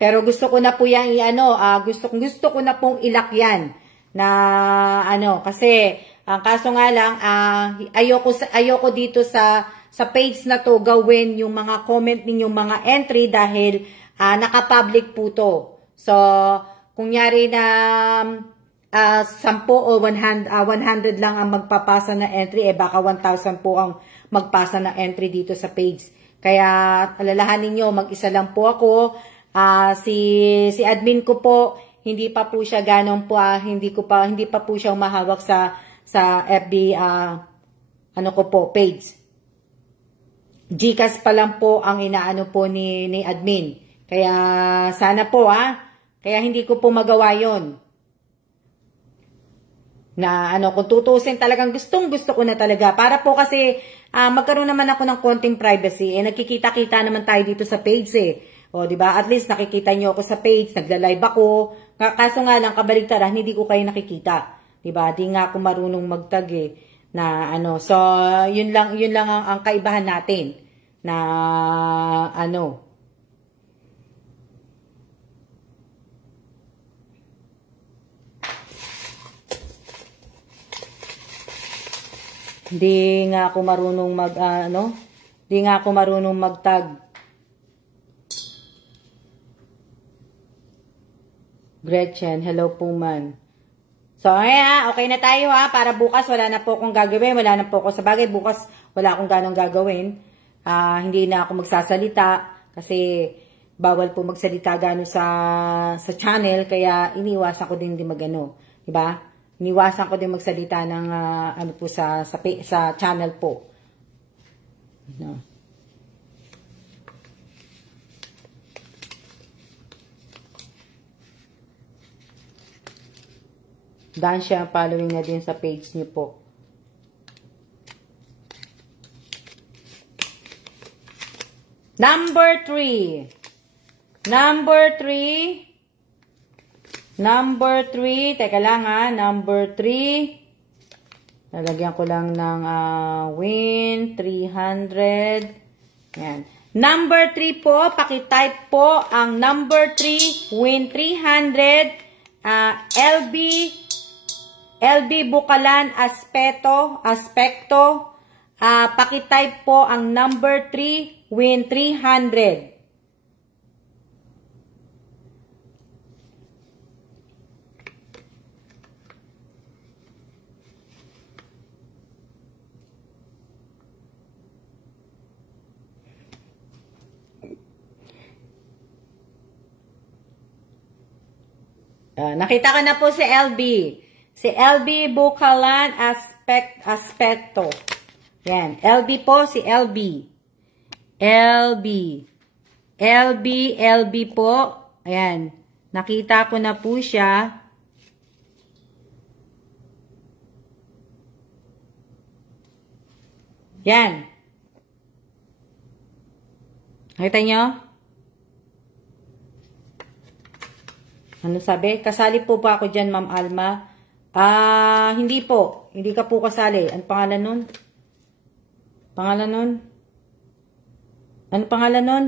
Pero gusto ko na po yan gusto ko na pong ilak yan na kasi ang kaso nga lang ayoko dito sa page na to gawin yung mga comment ninyong mga entry dahil naka-public po to. So kunyari na 10 o 100 lang ang magpapasa na entry, baka 1,000 po ang magpasa na entry dito sa page. Kaya alalahanin niyo, mag-isa lang po ako. Si admin ko po, hindi pa po siya ganong po, hindi pa po siya umahawak sa FB ko po, page. GCash pa lang po ang inaano po ni admin. Kaya sana po kaya hindi ko po magawa 'yon. Na kung tutusin talagang gustong-gusto ko na talaga para po kasi magkaroon naman ako ng konting privacy. Nagkikita-kita naman tayo dito sa page O, di ba? At least nakikita niyo ako sa page, nagla-live ako. Kaso nga lang kabaligtaran, hindi ko kayo nakikita. Di ba? Di nga ako marunong magtag na So, yun lang ang kaibahan natin na Hindi nga ako marunong Hindi nga ako marunong magtag. Gretchen, hello po man. So, okay na tayo para bukas wala na po akong gagawin, wala na po ako sa bagay, bukas wala akong ganong gagawin. Hindi na ako magsasalita kasi bawal po magsalita gano'n sa channel, kaya iniwasan ko din magano, di ba? Iniwasan ko din magsalita ng po sa channel po. No. Dahil siya following na din sa page niyo po. Number 3. Teka lang Number 3. Lalagyan ko lang ng win 300. Yan. Number 3 po, pakitype po ang number 3, win 300. LB Bukalan Aspecto. Pakitype po ang number 3, win 300. Nakita ko na po si LB. Si LB Bukalan Aspecto. Yan. LB po, si LB. LB. LB, LB po. Ayan. Nakita ko na po siya. Yan. Nakita nyo? Ano sabi? Kasali po ba ako dyan, Ma'am Alma? Hindi po. Hindi ka po kasali. Ano pangalan nun? Pangalan nun? Ano pangalan nun?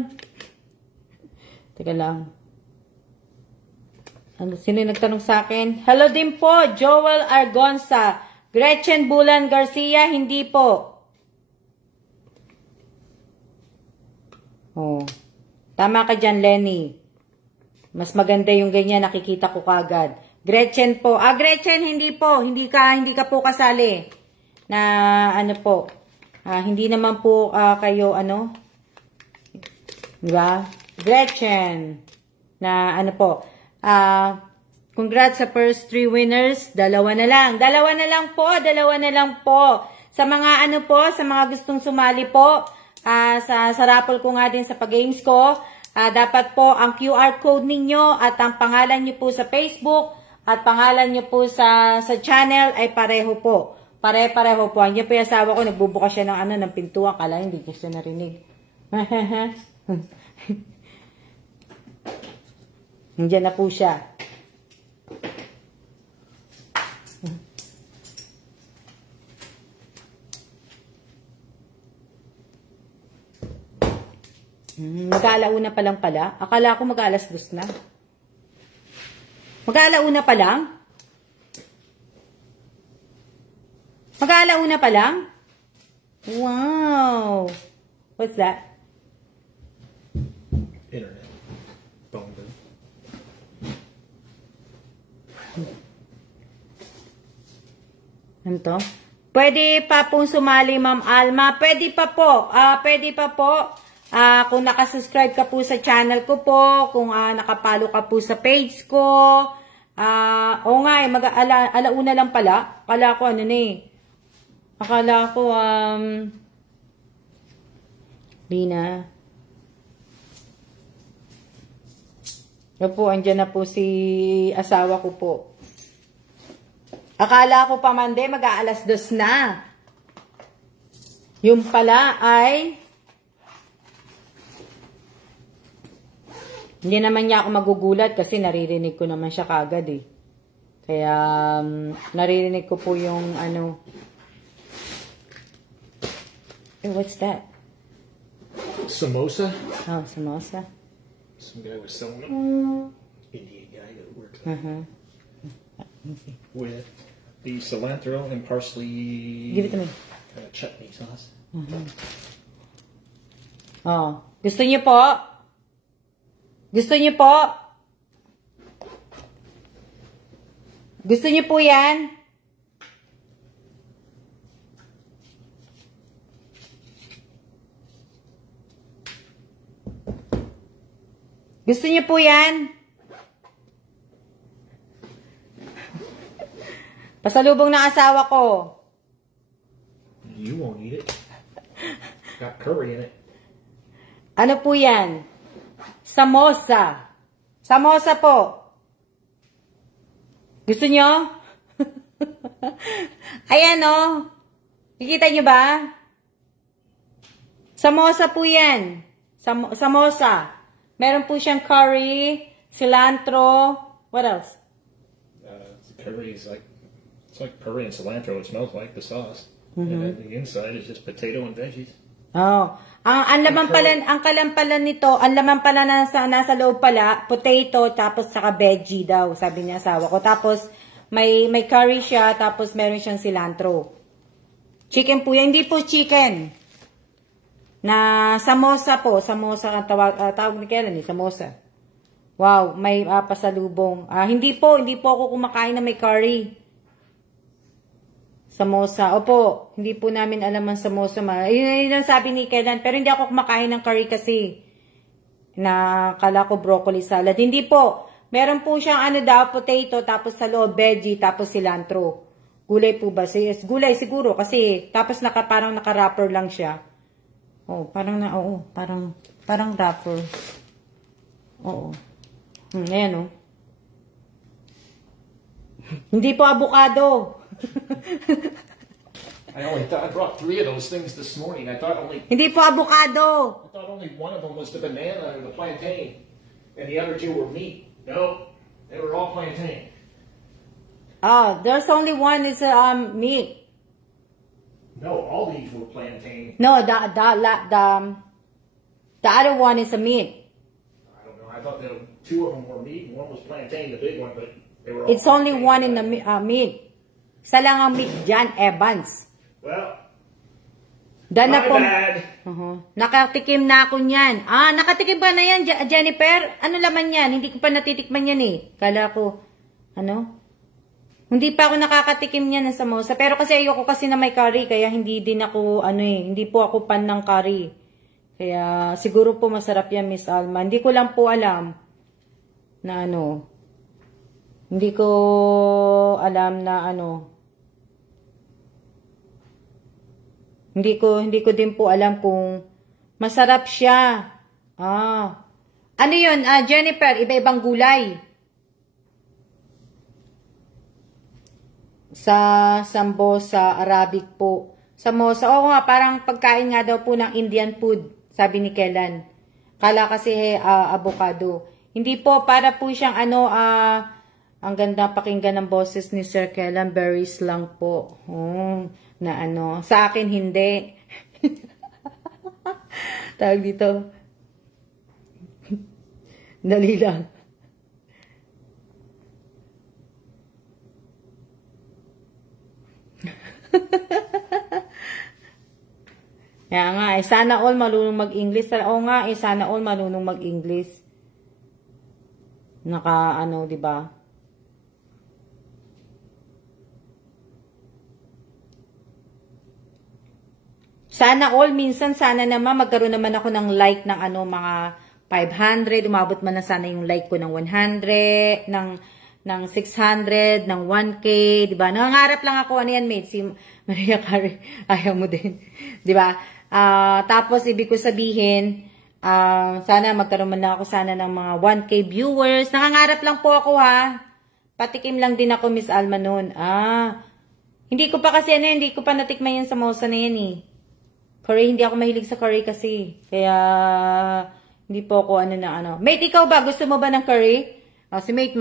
Teka lang. Ano, sino yung nagtanong sa akin? Hello din po, Joel Argonza. Gretchen Bulan Garcia, hindi po. Oh. Tama ka dyan, Lenny. Mas maganda yung ganyan, nakikita ko kagad. Gretchen po. Gretchen, hindi po. Hindi ka po kasali. Na, ano po. Hindi naman po kayo, ano. Diba? Gretchen. Na, ano po. Congrats sa first 3 winners. Dalawa na lang. Dalawa na lang po. Dalawa na lang po. Sa mga, ano po, sa mga gustong sumali po, sa raffle ko nga din sa pag-games ko, dapat po ang QR code ninyo at ang pangalan nyo po sa Facebook at pangalan nyo po sa channel ay pareho po. Pare-pareho po. Ang po yung asawa ko, nagbubukas siya ng pintuan. Kala hindi ko siya narinig. Nandiyan na po siya. Mag-aalauna pa lang pala. Akala ko mag-alas 2 na. Mag-aalauna pa lang? Mag-aalauna pa lang? Wow! What's that? Internet. Phone bill. Ano to? Pwede pa pong sumali, Ma'am Alma. Pwede pa po. Pwede pa po. Kung nakasubscribe ka po sa channel ko po, kung nakapalo ka po sa page ko, oo nga alauna lang pala. Akala ko ano na eh. Akala ko, Lina. Yan po, andyan na po si asawa ko po. Akala ko pa man din, mag-aalas 2 na. Yung pala ay hindi naman niya ako magugulat kasi naririnig ko naman siya kagad eh. Kaya naririnig ko po yung ano. Hey, what's that? Samosa? Oh, samosa. Some guy was selling them. Indian guy that works with the cilantro and parsley. Give it to me. Chutney sauce. Oh, gusto niyo po? Gusto niyo po? Gusto niyo po yan? Gusto niyo po yan? Pasalubong ng asawa ko. You won't eat it. Got curry in it. Ano po yan? Samosa. Samosa po. Gusto nyo? Ayan o. Kikita nyo ba? Samosa po yan. Samosa. Meron po siyang curry, cilantro. What else? Curry is like, it's like curry and cilantro. It smells like the sauce. And then the inside is just potato and veggies. Oh. Ang laman pala, ang kalampalan nito, ang laman pala nasa loob pala, potato, tapos saka veggie daw, sabi niya asawa ko. Tapos, may curry siya, tapos meron siyang cilantro. Chicken po yan. Hindi po chicken. Na samosa po. Samosa ang tawag ni Kellen eh, samosa. Wow, may pasalubong. Hindi po ako kumakain na may curry. Samosa. Opo, hindi po namin alam ang samosa. Yun ang sabi ni Kellen. Pero hindi ako kumakain ng curry kasi. Kala ko broccoli salad. Hindi po. Meron po siyang ano daw, potato, tapos sa loob, veggie, tapos cilantro. Gulay po ba? Yes, gulay siguro kasi tapos parang naka-wrapper lang siya. Oh, parang wrapper. Oo. Ayan oh. Hindi po avocado. I brought 3 of those things this morning. Hindi po avocado. I thought only one of them was the banana and the plantain, and the other 2 were meat. No, they were all plantain. Oh, there's only one is meat. No, all these were plantain. No, the other one is a meat. I don't know. I thought that 2 of them were meat and one was plantain, the big one, but they were all It's only plantain. one in the meat. Isa lang ang meat, John Evans. Well, Dana my po. bad. Nakatikim na ako niyan. Nakatikim pa na yan, Jennifer. Ano laman yan? Hindi ko pa natitikman yan eh. Kala ko, hindi pa ako nakakatikim niyan ng samosa. Pero kasi ayoko kasi na may curry. Kaya hindi din ako, hindi po ako pan ng curry. Kaya siguro po masarap yan, Miss Alma. Hindi ko lang po alam na Hindi ko alam na Hindi ko din po alam kung masarap siya. Ano yun, Jennifer? Iba-ibang gulay. Sa Sambosa, Arabic po. Samosa, oo nga, parang pagkain nga daw po ng Indian food, sabi ni Kellan. Kala kasi avocado. Hindi po, para po siyang ang ganda pakinggan ng boses ni Sir Kellan, berries lang po. Sa akin hindi. Tawag dito. Dali lang. Kaya nga, sana all marunong mag-English. Oo nga, sana all marunong mag-English. Di ba? Sana all, minsan, sana naman, magkaroon naman ako ng like ng mga 500, umabot man na sana yung like ko ng 100, ng 600, ng 1K, di ba? Nangangarap lang ako, yan, mate? Si Maria Carey, ayaw mo din, di ba? Tapos, ibig ko sabihin, sana magkaroon man lang ako sana ng mga 1K viewers. Nangangarap lang po ako, ha? Patikim lang din ako, Miss Alma, noon. Hindi ko pa kasi, hindi ko pa natikman yan sa samosa na yan, eh. Curry, hindi ako mahilig sa curry kasi. Kaya, hindi po ako Mate, ikaw ba? Gusto mo ba ng curry? Si Mate,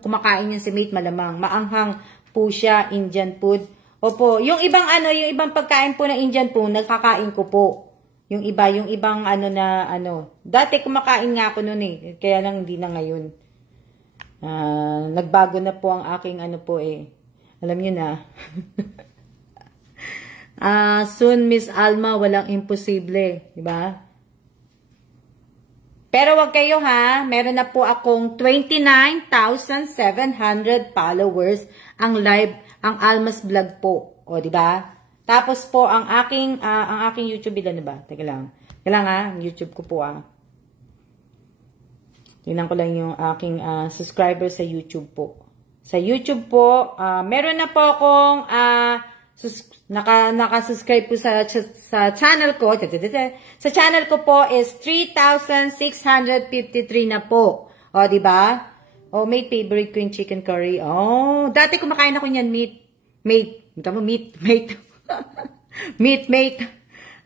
kumakain yan si Mate malamang. Maanghang po siya, Indian food. Opo, yung ibang pagkain po ng Indian food, nagkakain ko po. Yung ibang Dati kumakain nga ako noon eh. Kaya lang hindi na ngayon. Nagbago na po ang aking Alam niyo na. Soon, Miss Alma, walang imposible. Diba? Pero wag kayo ha, meron na po akong 29,700 followers ang ang Alma's Vlog po. O, diba? Tapos po, ang aking YouTube, ilan na ba? Teka lang. Kailangan YouTube ko po Tingnan ko lang yung aking subscriber sa YouTube po. Sa YouTube po, meron na po akong naka-subscribe po sa channel ko. Sa channel ko po is 3,653 na po. O, diba? O, mate, favorite ko yung chicken curry. Oh, dati kumakain ako niyan, mate. Mate.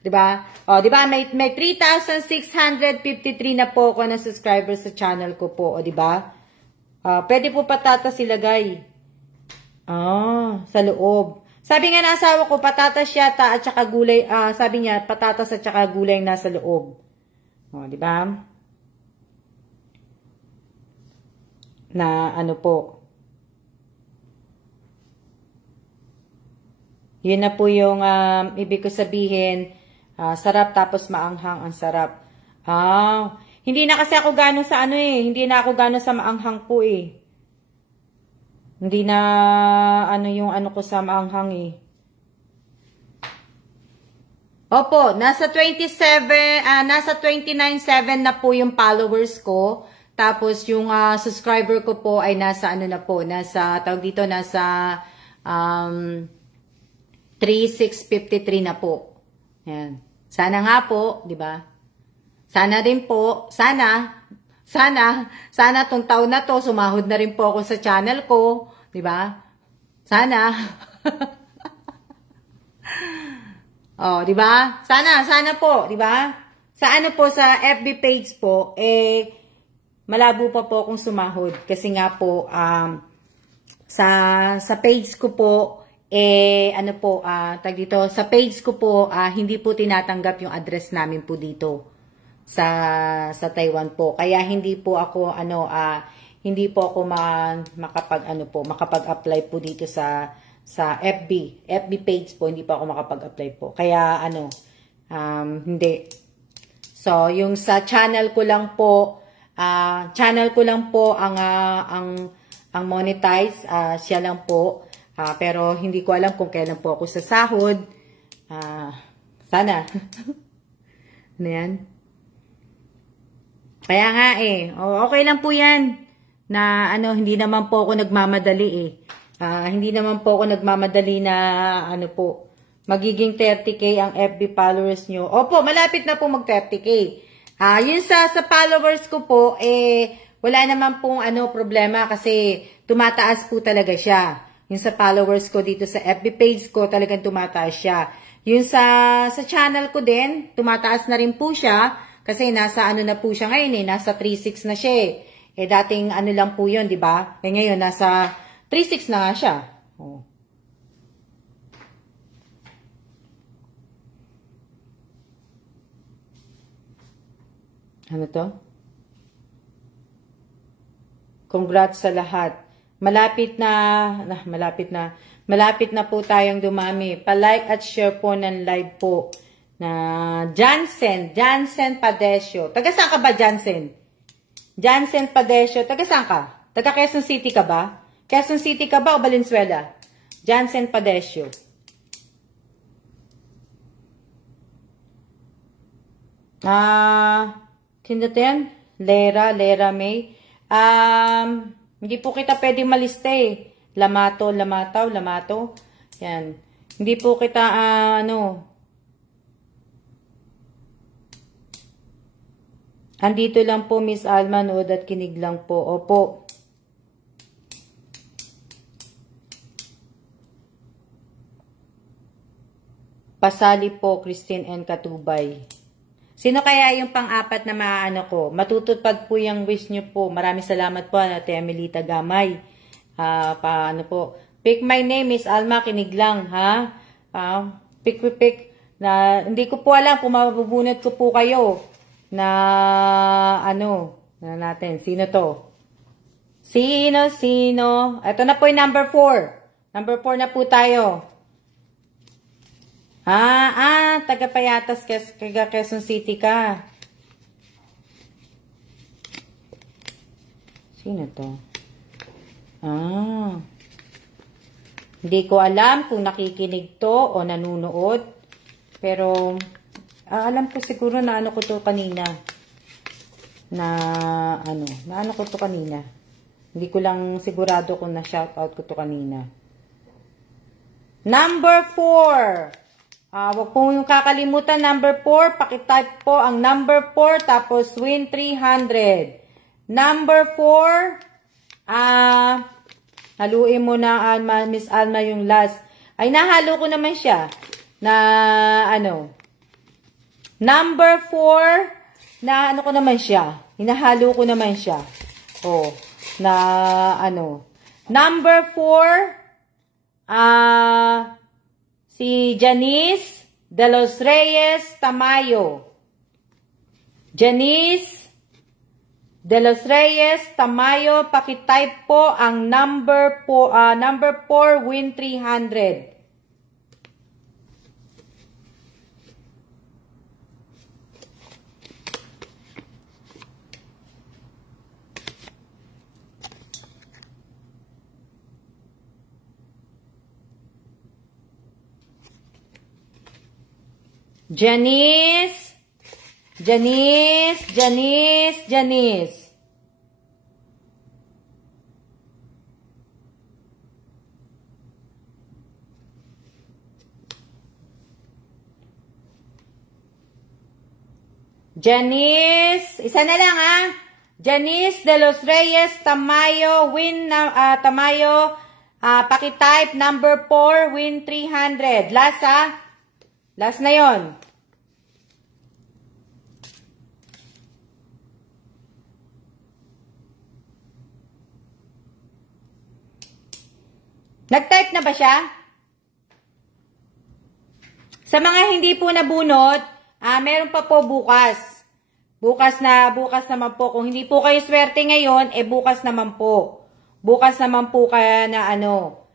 Diba? O, diba? May 3,653 na po ako na subscriber sa channel ko po. O, diba? Pwede po patatas ilagay. Sa loob. Sabi nga ng asawa ko, patatas yata at saka gulay. Sabi niya, patatas at saka gulay nasa loob. O, di ba? Na po. Yun na po yung ibig ko sabihin. Sarap tapos maanghang ang sarap. Hindi na kasi ako gano'n sa hindi na ako gano'n sa maanghang po eh. Hindi na, yung ko sa maanghang eh. Opo, nasa 29.7 na po yung followers ko. Tapos yung subscriber ko po ay nasa na po, nasa, tawag dito, nasa 3,653 na po. Yan. Sana nga po, di ba? Sana rin po, sana tong taon na to, sumahod na rin po ako sa channel ko, di ba? Sana. Oh, di ba? Sana po, di ba? Sa ano po, sa FB page po, malabo pa po akong sumahod. Kasi nga po, sa page ko po, ano po, tag dito, sa page ko po, hindi po tinatanggap yung address namin po dito sa Taiwan po. Kaya hindi po ako, hindi po ako makapag-apply po dito sa FB page po, hindi pa ako makapag-apply po. Kaya, hindi. So, yung sa channel ko lang po, ang monetize, siya lang po. Pero hindi ko alam kung kailan po ako sasahod. Sana. Ano yan? Kaya nga okay lang po yan. Na hindi naman po ako nagmamadali hindi naman po ako nagmamadali na magiging 30K ang FB followers nyo. Opo, malapit na po mag 30K. Yun sa followers ko po, wala naman pong problema kasi tumataas po talaga siya. Yung sa followers ko dito sa FB page ko, talagang tumataas siya. Yung sa channel ko din, tumataas na rin po siya kasi nasa na po siya ngayon nasa 3.6 na siya dating lang po yun, di ba? Ngayon, nasa 3.6 na nga siya. Oh. Ano to? Congrats sa lahat. Malapit na po tayong dumami. Pa-like at share po ng live po na Jansen Padesio. Taga saan ka ba, Jansen? Jansen Padesio. Taga saan ka? Taga Quezon City ka ba? Quezon City ka ba o Valenzuela? Jansen Padesio. Sino to yan? Lera May. Hindi po kita pwedeng malista Lamato. Yan. Hindi po kita, Andito lang po, Miss Alma, nood at kinig lang po. Opo. Pasali po, Christine N. Katubay. Sino kaya yung pang-apat na ko? Matutupad po yung wish nyo po. Maraming salamat po, Ate Amelita Gamay. Po. Pick my name, Miss Alma, kinig lang, ha? Pick. Na, hindi ko po alam kung mabubunot ko po kayo. Na natin. Sino to? Sino? Ito na po yung number 4. Number 4 na po tayo. Taga Payatas, taga Quezon City ka. Sino to? Hindi ko alam kung nakikinig to o nanunood. Pero, alam ko siguro na ko to kanina. Ko to kanina. Hindi ko lang sigurado kung na-shoutout ko to kanina. Number 4. Wag po yung kakalimutan, number 4. Pakitype po ang number 4, tapos win 300. Number 4. Haluin mo na, Miss Alma, yung last. Ay, nahalo ko naman siya. Number 4, ko naman siya. Hinahalo ko naman siya. Number 4, si Janice de los Reyes Tamayo. Janice de los Reyes Tamayo, pakitype po ang number 4, win 300. Janice. Janice, isa na lang ah. Janice de los Reyes Tamayo, win na Tamayo, paki-type number 4, win 300. Last ah. Last na 'yon. Nag-type na ba siya? Sa mga hindi po nabunot, meron pa po bukas. Bukas naman po. Kung hindi po kayo swerte ngayon, bukas naman po. Bukas naman po kaya na ano.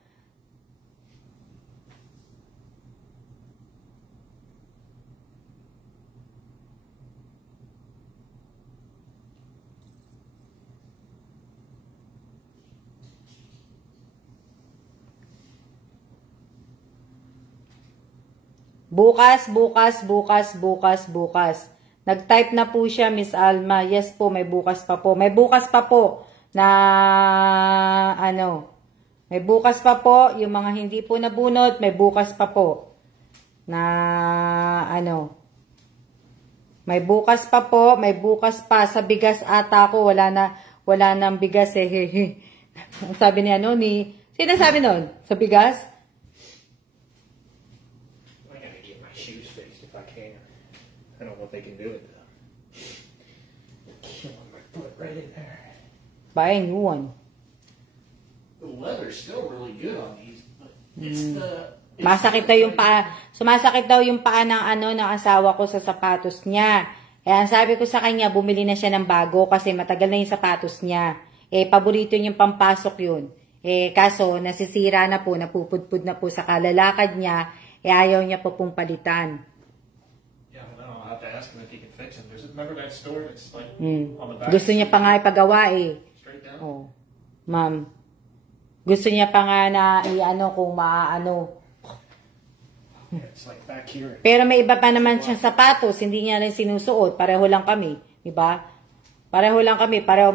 Bukas. Nag-type na po siya, Miss Alma. Yes po, may bukas pa po. May bukas pa po na ano. May bukas pa po. Yung mga hindi po nabunot, may bukas pa po. Na ano. May bukas pa po. May bukas pa. Sa bigas ata ko, wala nang bigas eh. Ang sabi ni ano, sino sabi nun? Sa bigas? I don't know what they can do with it. Killing my foot right in there. Buy a new one. The leather's still really good on these, but it's Masakit daw yung paa. Sumasakit daw yung paa ng ng asawa ko sa sapatos niya. Ang sabi ko sa kanya, bumili na siya ng bago kasi matagal na yung sapatos niya. Paborito niyang pampasok yun. Kaso nasisira na po, napupudpud na po sa kalalakad niya. Ayaw niya po pong palitan. Ask him if he can fix them. Remember that store? It's like on the back. Gusto niya pa nga ipagawa Straight down? Oh. Ma'am. Gusto niya pa nga na kung maaano. It's like back here. Pero may iba pa naman siyang sapatos, hindi niya rin sinusuot. Pareho lang kami, di ba? Pareho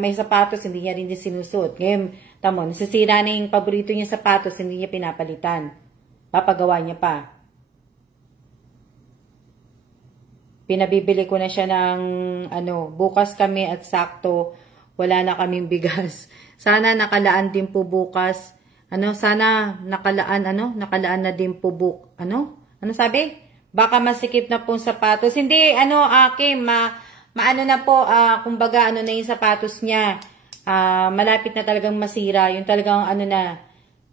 may sapatos, hindi niya rin sinusuot. Ngayon, tamo, nasisira na yung paborito niya sapatos, hindi niya pinapalitan. Papagawa niya pa. Pinabibili ko na siya ng bukas kami at sakto wala na kaming bigas. Sana nakalaan din po bukas. Sana nakalaan na din po ano sabi? Baka masikip na pong sapatos. Hindi maano na po kumbaga na yung sapatos niya. Malapit na talagang masira. Yung talagang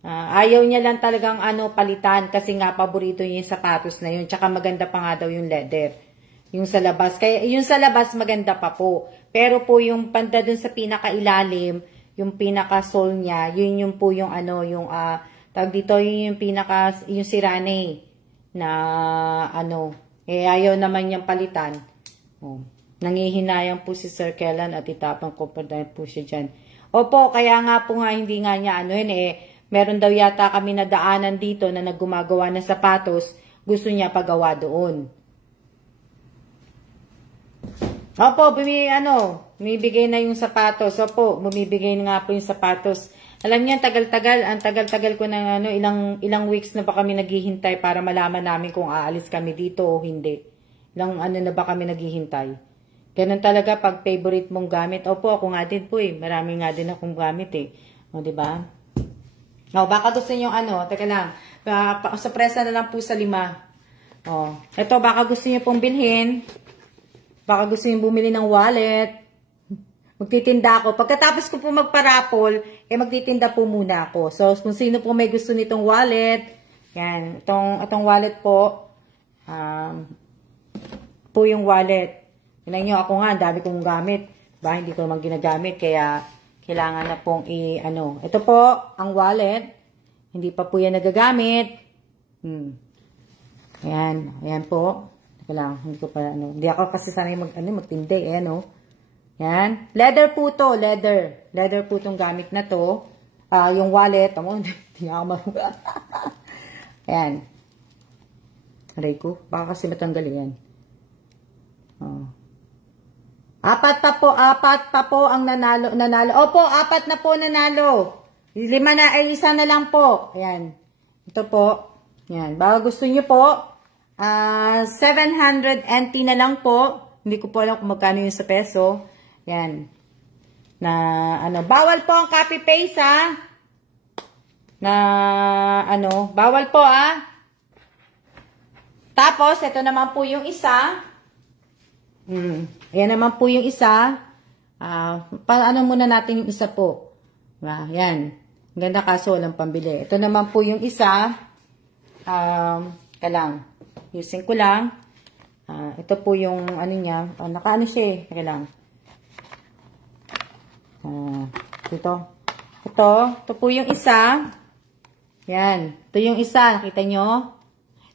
ayaw niya lang talagang palitan kasi nga paborito niya yung sapatos na yun. Tsaka maganda pa nga daw yung leather. Yung sa labas. Kaya yung sa labas maganda pa po. Pero po yung banda dun sa pinakailalim, yung pinaka-sole niya, yun po yung tawag dito, yung yung sirane na ayaw naman niyang palitan. Nangihinayang po si Sir Kellan at itapang ko pa dahil po siya dyan. Opo, kaya nga po hindi nga niya meron daw yata kami nadaanan dito na naggumagawa ng sapatos, gusto niya pagawa doon. Opo, bumibigay na yung sapatos. Opo, bumibigay na nga po yung sapatos. Alam niyo, ang tagal-tagal ko ng ilang weeks na ba kami naghihintay para malaman namin kung aalis kami dito o hindi. Ilang na ba kami naghihintay. Ganun talaga pag favorite mong gamit. Opo, ako nga din po Marami nga din akong gamit O, diba? O, baka gusto niyo teka lang. Sorpresa na lang po sa 5. O, ito, baka gusto niyo pong bilhin. Baka gusto niyo bumili ng wallet. Magtitinda ako. Pagkatapos ko po magparapol, magtitinda po muna ako. So, kung sino po may gusto nitong wallet, yan. Itong wallet po, po yung wallet. Tingnan nyo, ako nga, dami kong gamit. Ba, hindi ko naman ginagamit, kaya kailangan na pong Ito po, ang wallet. Hindi pa po yan nagagamit. Ayan. Ayan po. Hindi ko pa, hindi ako kasi sanay magtindi, Yan. Leather po to, leather. Leather po tong gamit na to. Yung wallet, hindi ako Ayan. Aray ko, baka kasi matanggal yan. Apat pa po ang nanalo. Opo, 4 na po nanalo. 5 na, isa na lang po. Ayan. Ito po. Ayan. Baka gusto nyo po, 700 NT na lang po. Hindi ko po alam kung magkano yun sa peso. Yan. Na, ano, bawal po ang copy-paste, ha? Na, ano, bawal po, ha? Tapos, ito naman po yung isa. Ayan naman po yung isa. Paano muna natin yung isa po? Yan. Ganda kaso walang pambili. Ito naman po yung isa. Lang. Using ko lang. Ito po yung ano niya. Nakaano siya eh. Lang. Ito po yung isa. Yan. Ito yung isa. Nakita nyo?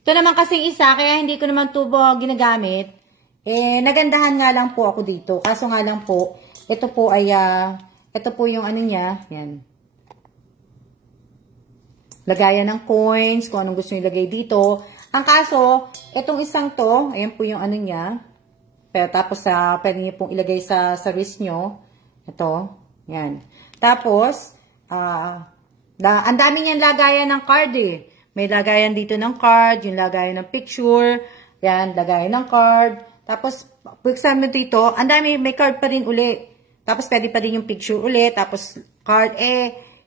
Ito naman kasing isa. Kaya hindi ko naman tubo ginagamit. Nagandahan nga lang po ako dito. Kaso nga lang po. Ito po ay ito po yung ano niya. Yan. Lagayan ng coins. Kung anong gusto nyo ilagay dito. Ang kaso, itong isang to, ayan po yung ano niya. Pero tapos, pwede nyo pong ilagay sa wrist nyo. Ito. Yan. Tapos, ang dami niyang lagayan ng card eh. May lagayan dito ng card, yung lagayan ng picture. Yan, lagayan ng card. Tapos, for example dito, ang dami, may card pa rin uli. Tapos, pwede pa rin yung picture uli. Tapos, card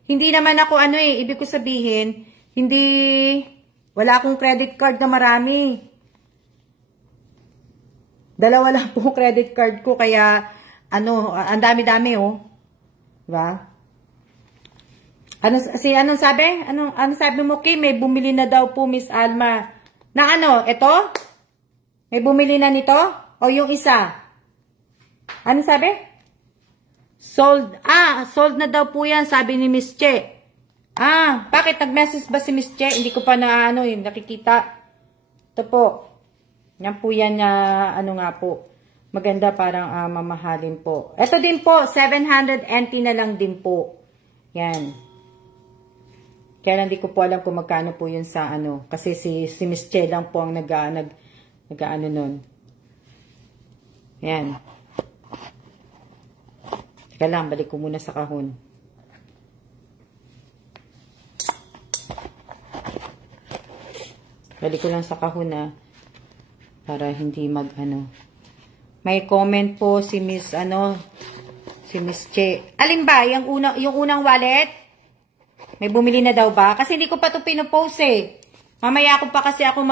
hindi naman ako ibig ko sabihin, wala akong credit card na marami. Dalawa lang po credit card ko, kaya, ang dami-dami, oh. Diba? Anong sabi? Anong sabi mo, Kim? May bumili na daw po, Miss Alma. Na ito? May bumili na nito? O yung isa? Anong sabi? Sold. Sold na daw po yan, sabi ni Miss Che. Bakit? Nag-message ba si Miss Che? Hindi ko pa nakikita. Ito po. Yan po yan na, nga po. Maganda, parang mamahalin po. Ito din po, 700 NT na lang din po. Yan. Kaya hindi ko po alam kung magkano po yun sa Kasi si Miss Che lang po ang nag-ano nun. Yan. Teka lang, balik ko muna sa kahon. Balik ko lang sa kahon para hindi May comment po si Miss si Miss Che. Alin ba? Yung unang wallet? May bumili na daw ba? Kasi hindi ko pa ito pinopost eh. Mamaya ko pa kasi ako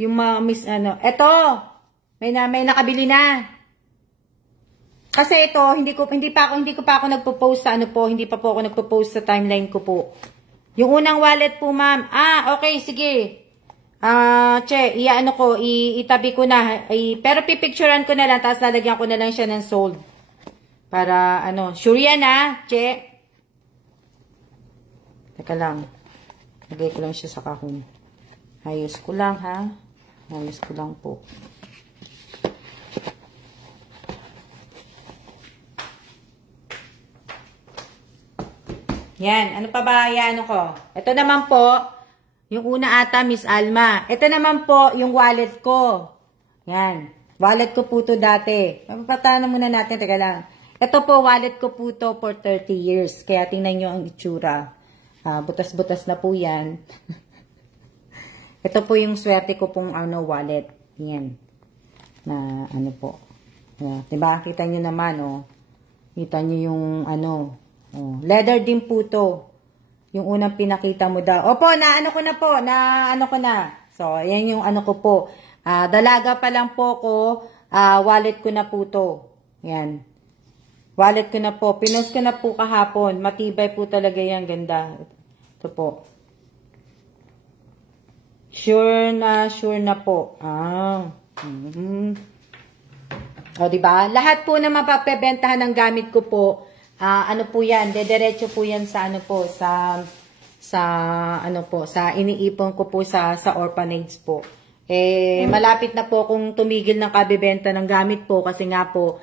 yung mga Miss Eto! May nakabili na. Kasi ito, hindi ko pa ako nagpo-post sa hindi pa po ako nagpo-post sa timeline ko po. Yung unang wallet po, ma'am. Okay, sige. Che, itabi ko na. Pero pipicturean ko na lang, tapos lalagyan ko na lang siya ng sold. Para, sure yan Che. Teka lang. Lagay ko lang siya sa kahon. Ayos ko lang, ha? Ayos ko lang po. Yan. Ano pa ba yan ko? Ito naman po, yung una ata, Miss Alma. Ito naman po, yung wallet ko. Yan. Wallet ko po to dati. Papatana muna natin. Teka lang. Ito po, wallet ko po to for 30 years. Kaya tingnan nyo ang itsura. Butas-butas na po yan. Ito po yung swerte ko pong wallet. Yan. Na po. Diba? Kita nyo naman, Kita nyo yung leather din po to. Yung unang pinakita mo daw. Opo, ko na po. Ko na. So, yan yung ko po. Dalaga pa lang po ko. Wallet ko na po to. Yan. Wallet ko na po. Pinost ko na po kahapon. Matibay po talaga yan. Ganda. Ito po. Sure na po. O, diba? Lahat po na mapapebentahan ng gamit ko po. Po yan, dediretso po yan sa sa iniipon ko po sa orphanage po. Malapit na po kung tumigil ng kabibenta ng gamit po kasi nga po,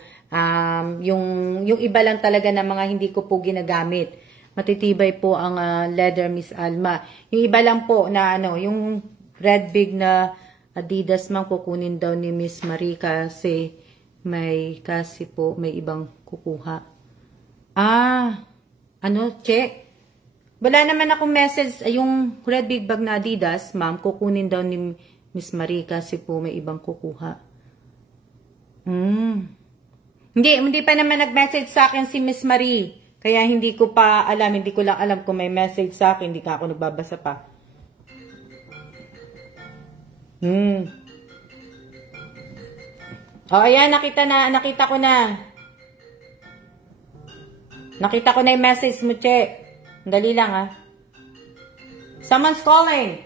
yung iba lang talaga na mga hindi ko po ginagamit. Matitibay po ang leather, Miss Alma. Yung iba lang po na yung red big na Adidas man kukunin daw ni Miss Marie kasi may ibang kukuha. Che? Wala naman akong message. Yung red big bag na Adidas, ma'am, kukunin daw ni Miss Marie kasi po may ibang kukuha. Hindi pa naman nag-message sa akin si Miss Marie. Kaya hindi ko pa alam, hindi ko lang alam kung may message sa akin. Hindi ka ako nagbabasa pa. Oh, ayan, nakita ko na. Nakita ko na yung message mo, Che. Dali lang, ha. Someone's calling.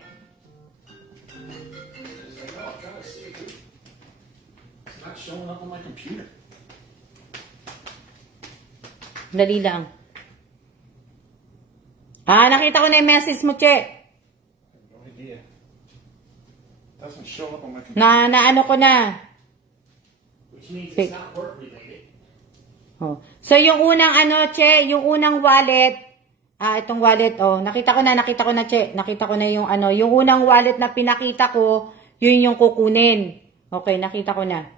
It's not showing up on my computer. Dali lang. Nakita ko na yung message mo, Che. No idea. Doesn't show up on my computer. Ano ko na. Which means it's not work related. Oh. So, yung unang Che, yung unang wallet, itong wallet, nakita ko na, Che. Nakita ko na yung yung unang wallet na pinakita ko, yun yung kukunin. Okay, nakita ko na.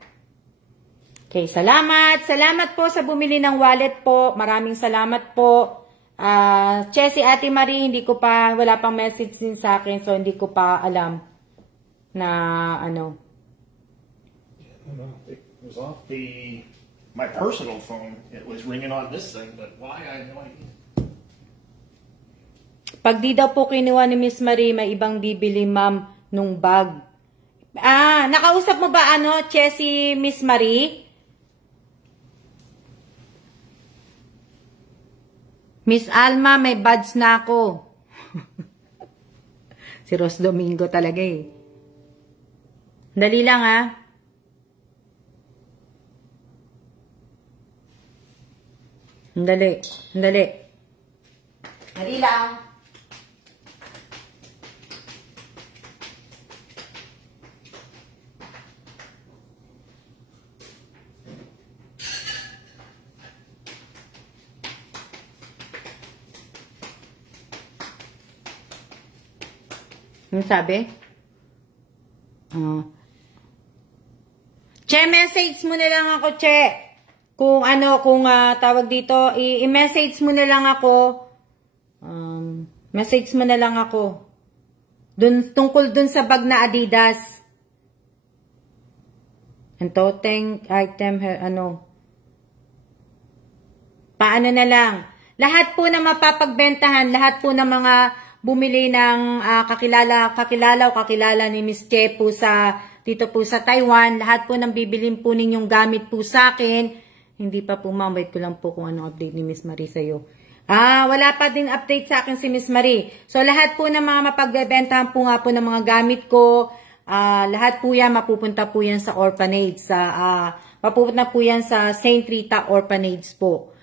Okay, salamat. Salamat po sa bumili ng wallet po. Maraming salamat po. Che, si Ate Marie, wala pang message din sa akin, so hindi ko pa alam na It was off my personal phone. It was ringing on this thing, but why, I have no idea. Pag di daw po kinuha ni Miss Marie, may ibang bibili, ma'am, nung bag. Nakausap mo ba, Che, si Miss Marie? Miss Alma, may buds na ako. Si Ros Domingo talaga eh. Dali lang, ha. Dali. Dali lang. Ano sabi? Che, message mo na lang ako, Che. Kung tawag dito, i-message mo na lang ako. Message mo na lang ako. Tungkol dun sa bag na Adidas. And toting item, paano na lang? Lahat po na mapapagbentahan, lahat po ng mga bumili ng kakilala ni Miss Che po dito po sa Taiwan, lahat po ng bibilin po ninyong gamit po sa akin. Hindi pa po, ma'am, wait ko lang po kung anong update ni Miss Marie sa'yo. Wala pa din update sa akin si Miss Marie. So, lahat po ng mga mapagbebentahan po nga po ng mga gamit ko, lahat po yan, mapupunta po yan sa orphanage. Mapupunta po yan sa St. Rita Orphanage po.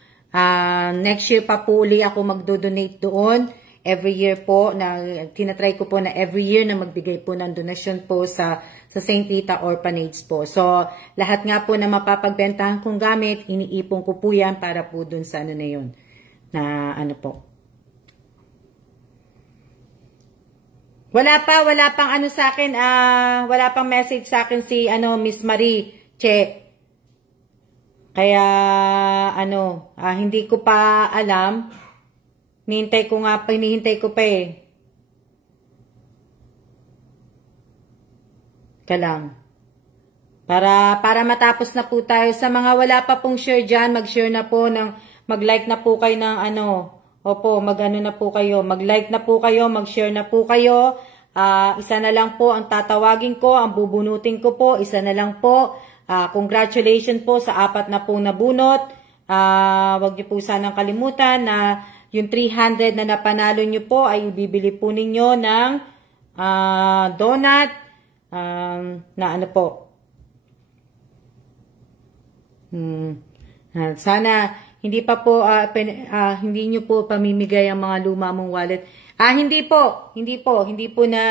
Next year pa po uli ako magdo-donate doon. Every year po, tinatry ko po na every year na magbigay po ng donasyon po sa St. Rita Orphanage po. So, lahat nga po na mapapagbentahan kong gamit, iniipon ko po yan para po dun sa na yun. Na po. Wala pang sa akin, wala pang message sa akin si Miss Marie, Che. Kaya, hindi ko pa alam. Hinihintay ko pa eh. Kalang. Para matapos na po tayo. Sa mga wala pa pong share dyan, mag-share na po, mag-like na po kayo ng opo, na po kayo. Mag-like na po kayo, mag-share na po kayo. Isa na lang po ang tatawagin ko, ang bubunutin ko po, isa na lang po. Congratulations po sa 4 na pong nabunot. Wag niyo po sanang kalimutan na yung 300 na napanalo nyo po ay ibibili po ninyo ng donut na po. Sana hindi pa po hindi nyo po pamimigay ang mga luma mong wallet. Hindi po na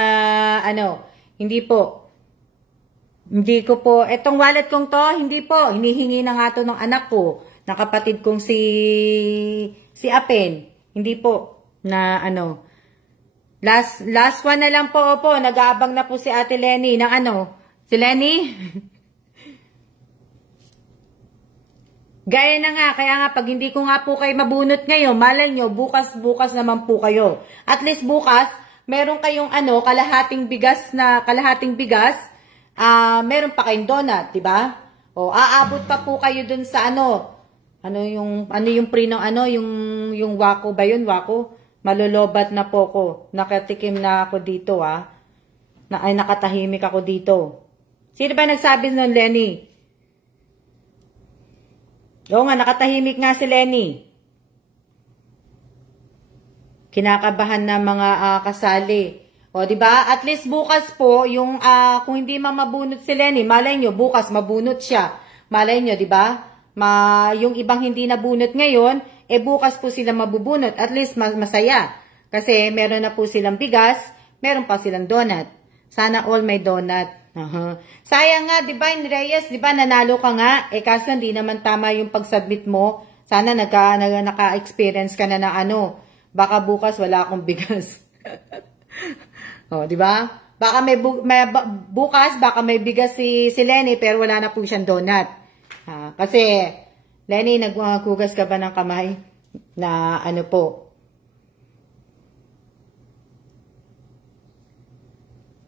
hindi ko po etong wallet kong to, hindi po hinihingi na nga to ng anak ko, ng kapatid kong si Apen. Hindi po na last one na lang po, opo, nag-aabang na po si Ate Lenny ng si Lenny. Gaya na nga, kaya nga pag hindi ko nga po kayo mabunot ngayon, malay nyo, bukas naman po kayo. At least bukas, meron kayong kalahating bigas, meron pa kayong donut, 'di ba? O, aabot pa po kayo dun sa ano yung pre ng yung wako ba yun? Wako? Malolobat na po ko. Nakatikim na ako dito, nakatahimik ako dito. Sino ba nagsabi nun, Lenny? Oo nga, nakatahimik nga si Lenny. Kinakabahan na mga kasali. O, di ba? At least bukas po, yung kung hindi mabunot si Lenny, malay nyo, bukas mabunot siya. Malay nyo, di ba? Yung ibang hindi nabunot ngayon, bukas po sila mabubunot. At least masaya. Kasi meron na po silang bigas, meron pa silang donut. Sana all may donut. Sayang nga, di ba, Reyes, di ba, nanalo ka nga. Kaso hindi naman tama yung pag-submit mo. Sana naka-experience ka na ng baka bukas wala akong bigas. O, di ba? Baka bukas, baka may bigas si Lenny, pero wala na po siyang donut. Kasi, Lenny, nagkugas ka ba ng kamay? Na po?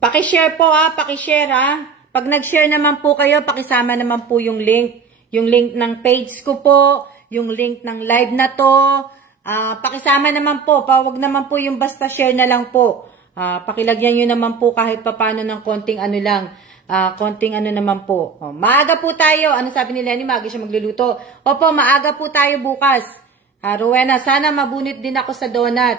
Pakishare po pakishare Pag nag-share naman po kayo, pakisama naman po yung link. Yung link ng page ko po, yung link ng live na to. Pakisama naman po, wag naman po yung basta share na lang po. Pakilagyan nyo naman po kahit papano ng konting lang. Konting naman po. Maaga po tayo. Ano sabi ni Lenny? Maaga siya magluluto. Opo, maaga po tayo bukas. Rowena, sana mabunit din ako sa donut.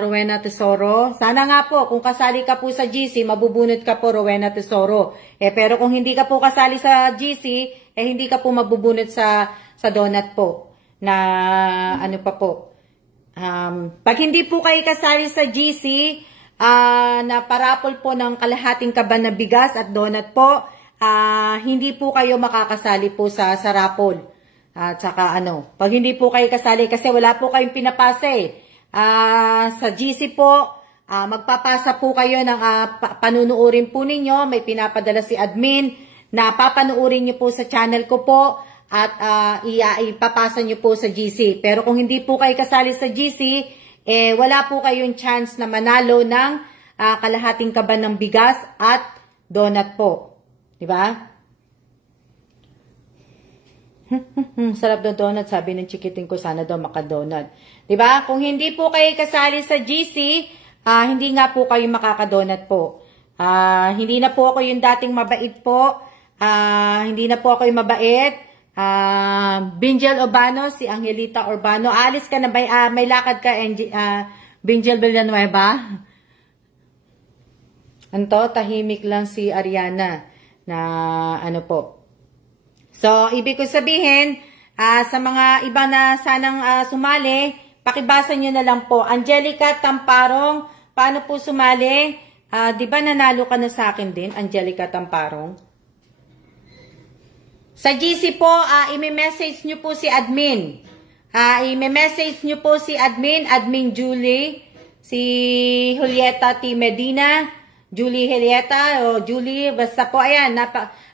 Rowena Tesoro. Sana nga po, kung kasali ka po sa GC, mabubunot ka po, Rowena Tesoro. Pero kung hindi ka po kasali sa GC, hindi ka po mabubunot sa donut po. Na pa po. Pag hindi po kayo kasali sa GC, na parapol po ng kalahating kaban na bigas at donut po, hindi po kayo makakasali po sa raffle. At saka pag hindi po kayo kasali kasi wala po kayong pinapasa sa GC po, magpapasa po kayo ng panunuorin po ninyo. May pinapadala si admin na papanuorin nyo po sa channel ko po at ipapasa nyo po sa GC. Pero kung hindi po kayo kasali sa GC, wala po kayong chance na manalo ng kalahating kaban ng bigas at donut po. Diba? Sarap daw donut, sabi ng chikiting ko, sana daw makadonut. Diba? Kung hindi po kayo kasali sa GC, hindi nga po kayo makakadonut po. Hindi na po ako yung dating mabait po. Hindi na po ako yung mabait. Binjel Urbano, si Angelita Urbano. Alis ka na ba? May lakad ka, Binjel Villanueva? Tahimik lang si Ariana na po. So, ibig ko sabihin, sa mga iba na sanang sumali, pakibasa nyo na lang po. Angelica Tamparong, paano po sumali? Di ba nanalo ka na sa akin din, Angelica Tamparong? Sa GC po, imi-message nyo po si admin. Imi-message nyo po si admin Julie, si Julieta T. Medina, Julie Julieta, o Julie, basta po, ayan,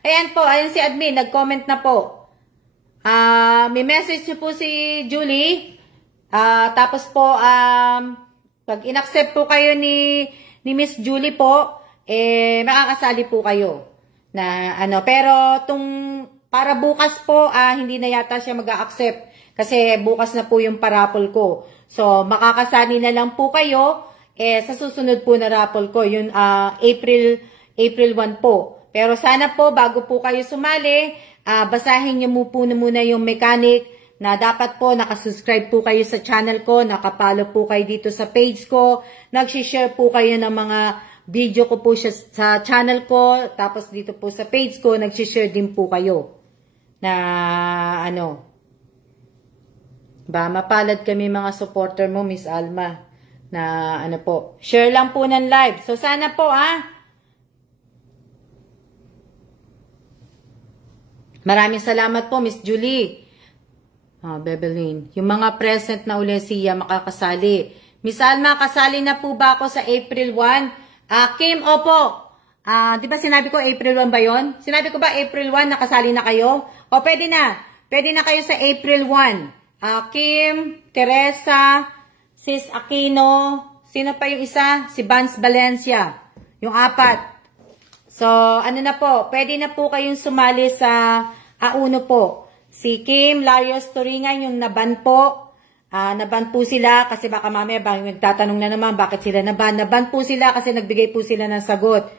ayan po, ayan si admin, nag-comment na po. May message nyo po si Julie, tapos po, pag in-accept po kayo ni Miss Julie po, makakasali po kayo. Na pero para bukas po, hindi na yata siya mag-a-accept. Kasi bukas na po yung parapol ko. So, makakasali na lang po kayo, sa susunod po na raffle ko, yun April 1 po. Pero sana po, bago po kayo sumali, basahin nyo po muna yung mechanic na dapat po nakasubscribe po kayo sa channel ko, nakapalo po kayo dito sa page ko, nagsishare po kayo ng mga video ko po siya sa channel ko, tapos dito po sa page ko, nagsishare din po kayo na mapalad kami mga supporter mo, Miss Alma, na po, share lang po ng live. So sana po maraming salamat po, Miss Julie. Bebelin. Yung mga present na uli siya makakasali. Miss Alma, kasali na po ba ako sa April 1? Kim, opo. Di ba sinabi ko April 1 ba yon? Sinabi ko ba April 1 nakasali na kayo? O pwede na. Pwede na kayo sa April 1. Kim, Teresa, Sis Aquino, sino pa yung isa? Si Vance Valencia. Yung 4. So, ano na po, pwede na po kayong sumali sa A1 po. Si Kim Larios Turingan, yung naban po. Naban po sila kasi baka mamaya magtatanong na naman bakit sila naban. Naban po sila kasi nagbigay po sila ng sagot.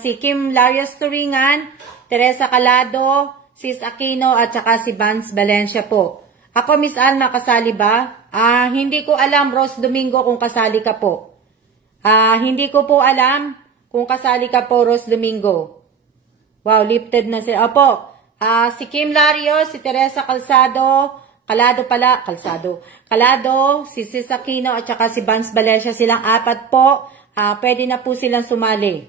Si Kim Larios Turingan, Teresa Calado, Sis Aquino at saka si Vance Valencia po. Ako, Miss Alma, kasali ba? Hindi ko alam, Rose Domingo, kung kasali ka po. Hindi ko po alam kung kasali ka po, Rose Domingo. Wow, lifted na sila. Opo, si Kim Larios, si Teresa Calado, si Sis Aquino at saka si Vance Valencia, silang apat po. Pwede na po silang sumali.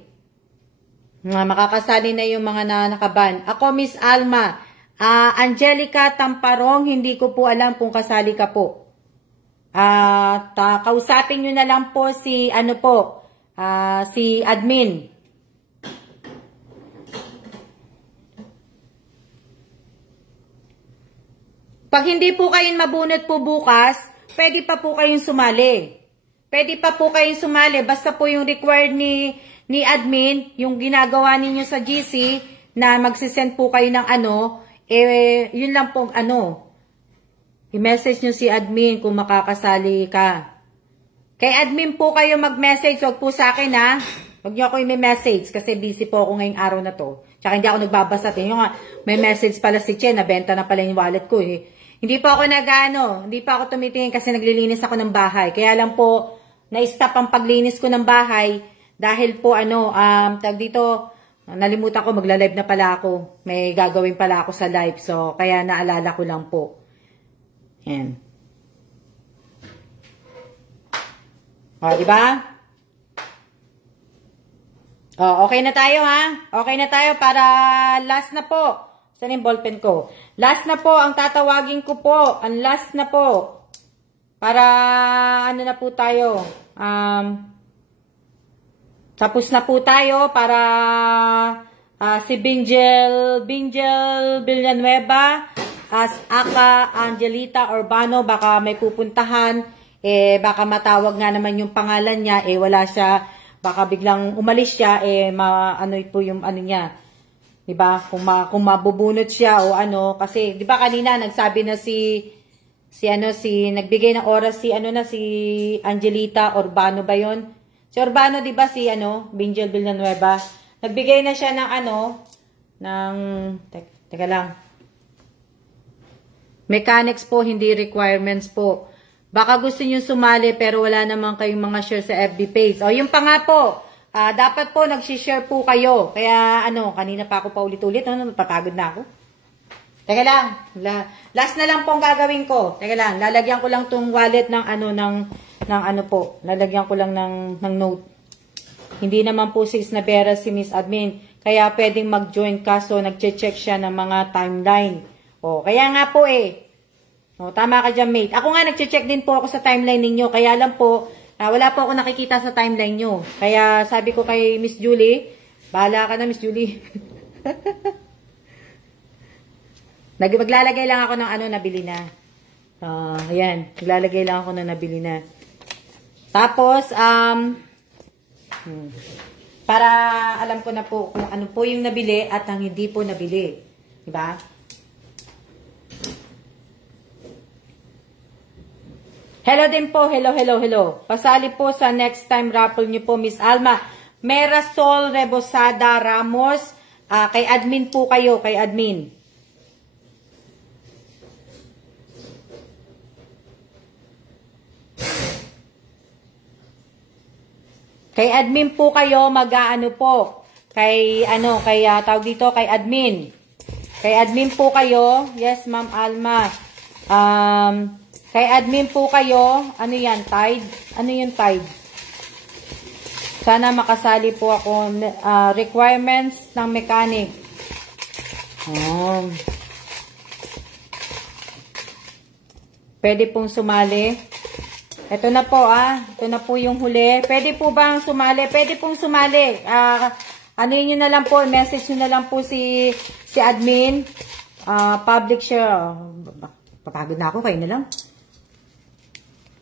Makakasali na yung mga nakaban. Ako, Miss Alma, Angelica Tamparong, hindi ko po alam kung kasali ka po. Kausapin nyo na lang po si, si admin. Pag hindi po kayong mabunot po bukas, pwede pa po kayong sumali. Pwede pa po kayong sumali. Basta po yung required ni admin, yung ginagawa ninyo sa GC, na magsisend po kayo ng yun lang po i-message nyo si admin kung makakasali ka. Kay admin po kayo mag-message, wag po sa akin ha. Wag nyo ako i-message kasi busy po ako ngayong araw na to. Tsaka hindi ako nagbabasa. Tingnan nga, may message pala si Chen, nabenta na pala yung wallet ko eh. Hindi pa ako hindi pa ako tumitingin kasi naglilinis ako ng bahay. Kaya lang po, na-stop ang paglinis ko ng bahay dahil po tag dito, nalimutan ko, magla-live na pala ako. May gagawin pala ako sa live. So, kaya naalala ko lang po. Yan. O, diba? O, okay na tayo ha? Okay na tayo para last na po. Saan yung ballpen ko? Last na po, ang tatawagin ko po. Ang last na po. Para, na po tayo. Tapos na po tayo para si Bingel Villanueva, Aka Angelita Urbano, baka may pupuntahan, baka matawag nga naman yung pangalan niya, wala siya, baka biglang umalis siya, po yung niya. Diba? Kung mabubunot siya o kasi, diba kanina nagsabi na si nagbigay ng oras si Angelita Urbano ba yon? Si Urbano, di ba, si Bingel Villanueva, nagbigay na siya ng teka lang. Mechanics po, hindi requirements po. Baka gusto niyo sumali pero wala naman kayong mga share sa FB page. O, yung pa nga po, dapat po nag-share po kayo. Kaya, kanina pa ako pa ulit-ulit, napapagod na ako. Teka lang, last na lang po ang gagawin ko. Teka lang, lalagyan ko lang tong wallet ng po. Lalagyan ko lang ng note. Hindi naman po si Isnabera si Miss Admin. Kaya pwedeng mag-join kaso nagche-check siya ng mga timeline. O, kaya nga po O, tama ka dyan, mate. Ako nga nagche-check din po ako sa timeline ninyo. Kaya lang po, wala po ako nakikita sa timeline nyo. Kaya sabi ko kay Miss Julie, bahala ka na Miss Julie. Maglalagay lang ako ng nabili na. Ayan. Maglalagay lang ako ng nabili na. Tapos, para alam ko na po kung ano po yung nabili at ang hindi po nabili. Diba? Hello din po. Hello. Pasali po sa next time raffle nyo po, Miss Alma. Merasol Rebosada Ramos. Kay admin po kayo, kay admin. Kay admin po kayo, po. Tawag dito, kay admin. Kay admin po kayo. Yes, Ma'am Alma. Kay admin po kayo. Ano yan, Tide? Ano yung Tide? Sana makasali po ako. Requirements ng mechanic. Pwede pong sumali. Ito na po, Ito na po yung huli. Pwede po bang sumali? Pwede pong sumali. Nyo na lang po, message nyo na lang po si admin. Public share. Papagod na ako, kayo na lang.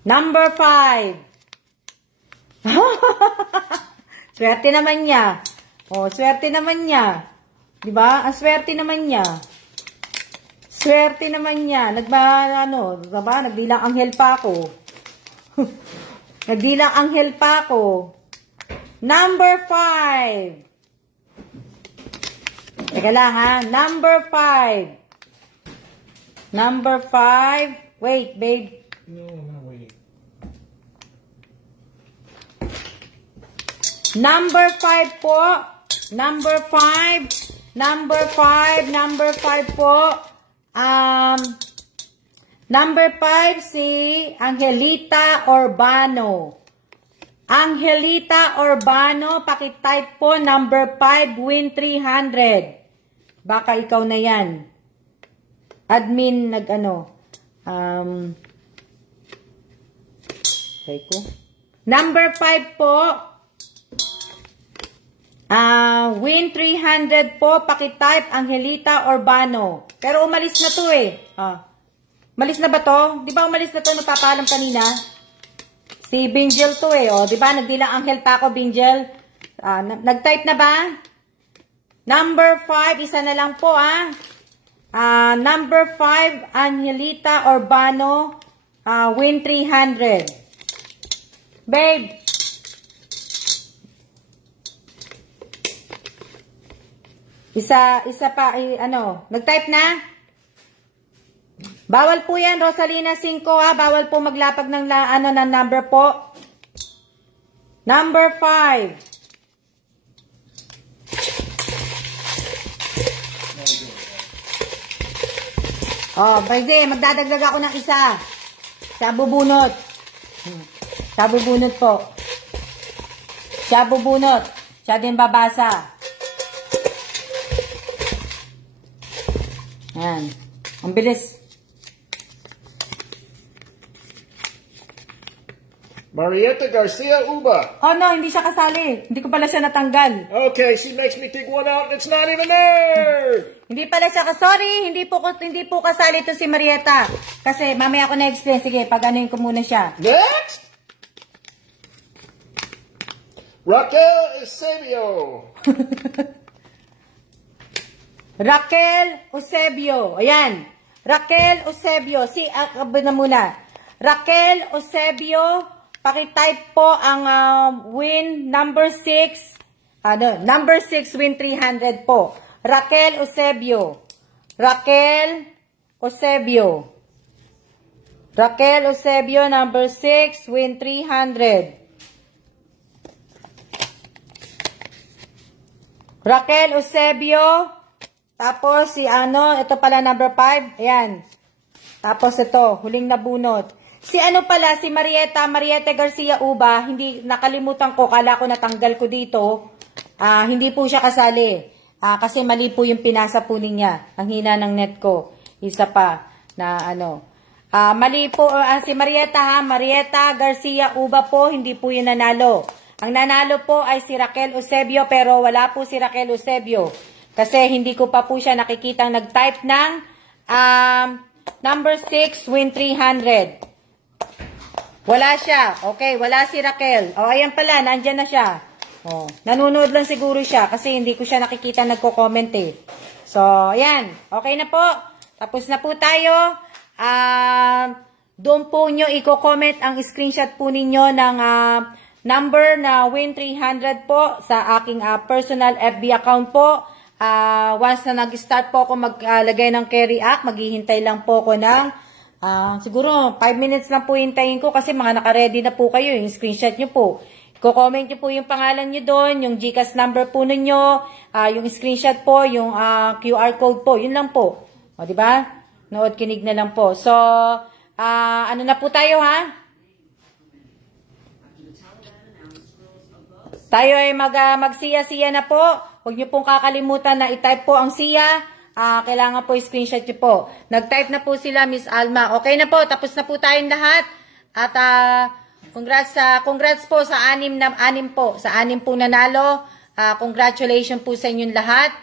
Number 5. Swerte naman niya. Oh, swerte naman niya. 'Di ba? Ang swerte naman niya. Swerte naman niya. Nagbilang anghel pa ako. Nagbilang anghel pa ako. Number 5. Teka lang ha. Number 5. Number 5. Wait, babe. No, I'm not waiting. Number 5 po. Number 5. Number 5. Number 5 po. Number 5 si Angelita Urbano. Angelita Urbano, pakitype po number 5, win 300. Baka ikaw na yan. Admin Number 5 po. Win 300 po, pakitype Angelita Urbano. Pero umalis na to eh. Umalis na ba to? Di ba umalis na to? Nagpapaalam kanina. Si Bingel to eh. Di ba? Nagdilang anghel pa ako, Bingel. Nag-type na ba? Number 5, isa na lang po number 5, Angelita Urbano. Win 300. Babe. Isa pa, nag-type na? Bawal po yan, Rosalina 5 bawal po maglapag ng ng number po. Number 5. Pwede, magdadagdag ako ng isa. Siya bubunot. Siya bubunot po. Siya bubunot. Siya din babasa. Yan. Ang bilis. Marietta Garcia Uba. Oh no, hindi siya kasali. Hindi ko pala siya natanggal. Okay, she makes me take one out and it's not even there. Hindi pala siya sorry, hindi po kasali ito si Marietta. Kasi mamaya ako na-explain. Sige, pag-anuin ko muna siya. Next! Raquel Eusebio. Raquel Eusebio. Ayan. Raquel Eusebio. Raquel Eusebio. Pakitype po ang win number 6. Number 6 win 300 po. Raquel Eusebio. Raquel Eusebio. Raquel Eusebio number 6 win 300. Raquel Eusebio. Tapos si ito pala number 5. Ayan. Tapos ito, huling nabunot. Si si Marietta Garcia Uba, hindi nakalimutan ko, kala ko natanggal ko dito. Hindi po siya kasali. Kasi mali po yung pinasa po niya. Ang hina ng net ko. Isa pa na mali po si Marietta Marietta Garcia Uba po, hindi po yung nanalo. Ang nanalo po ay si Raquel Eusebio, pero wala po si Raquel Eusebio. Kasi hindi ko pa po siya nakikitang nag-type ng number 6 win 300. Wala siya. Okay, wala si Raquel. Ayan pala, nandyan na siya. Nanonood lang siguro siya kasi hindi ko siya nakikita nagko-comment eh. So, ayan. Okay na po. Tapos na po tayo. Doon po nyo i-comment ang screenshot po ninyo ng number na win 300 po sa aking personal FB account po. Once na nag-start po ako maglagay ng carry act, maghihintay lang po ako ng siguro 5 minutes lang po hintayin ko kasi mga naka-ready na po kayo, yung screenshot nyo po. Ko-comment nyo po yung pangalan nyo doon, yung GCash number po ninyo, yung screenshot po, yung QR code po, yun lang po. O, diba? Nood kinig na lang po. So, ano na po tayo ha? Tayo ay magsiya-siya na po. Huwag nyo pong kakalimutan na i-type po ang siya. Kailangan po i-screenshot nyo po. Nag-type na po sila, Miss Alma. Okay na po, tapos na po tayong lahat. At congrats po sa anim po. Sa 6 po nanalo. Congratulations po sa inyong lahat.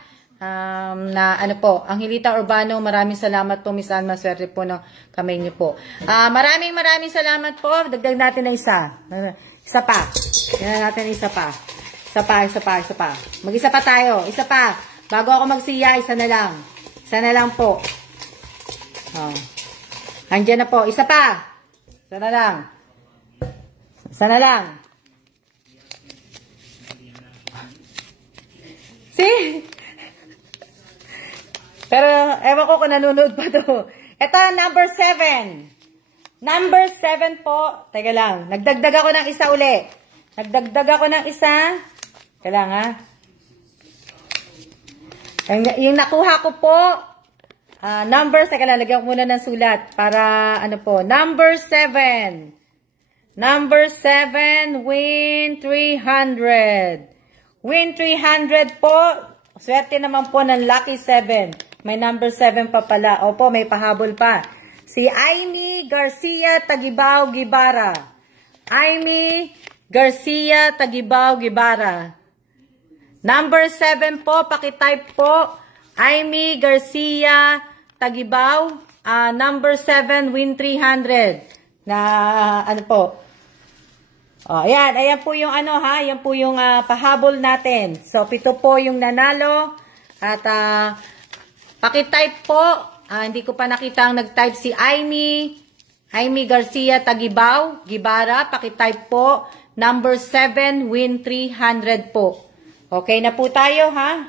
Angelita Urbano, maraming salamat po, Miss Alma. Swerte po ng kamay nyo po. Maraming salamat po. Dagdag natin na isa. Isa pa. Yan natin isa pa. Isa pa, isa pa, isa pa. Mag-isa pa tayo. Isa pa. Bago ako magsiya, isa na lang. Isa na lang po. Oh. Andiyan na po. Isa pa. Isa na lang. Isa na lang. See? Pero, ewan ko kung nanonood pa to. Ito, number 7. Number 7 po. Teka lang. Nagdagdag ako ng isa uli. Nagdagdag ako ng isa. Teka lang, ha. Yung nakuha ko po, numbers, teka lang, lagyan ko muna ng sulat. Para, ano po, number 7. Number 7, win 300. Win 300 po. Swerte naman po ng lucky 7. May number 7 pa pala. Opo, may pahabol pa. Si Aimee Garcia Tagibao Gibara. Aimee Garcia Tagibao Gibara. Number 7 po, pakitype po. Aimee Garcia Tagibao. Number 7, win 300. Na, ano po. Ayan, ayan po yung ano ha. Ayan po yung pahabol natin. So, 7 po yung nanalo. At, pakitype po. Hindi ko pa nakita ang nag-type si Aimee Garcia Tagibao Gibara. Pakitype po. Number 7, win 300 po. Okay na po tayo, ha?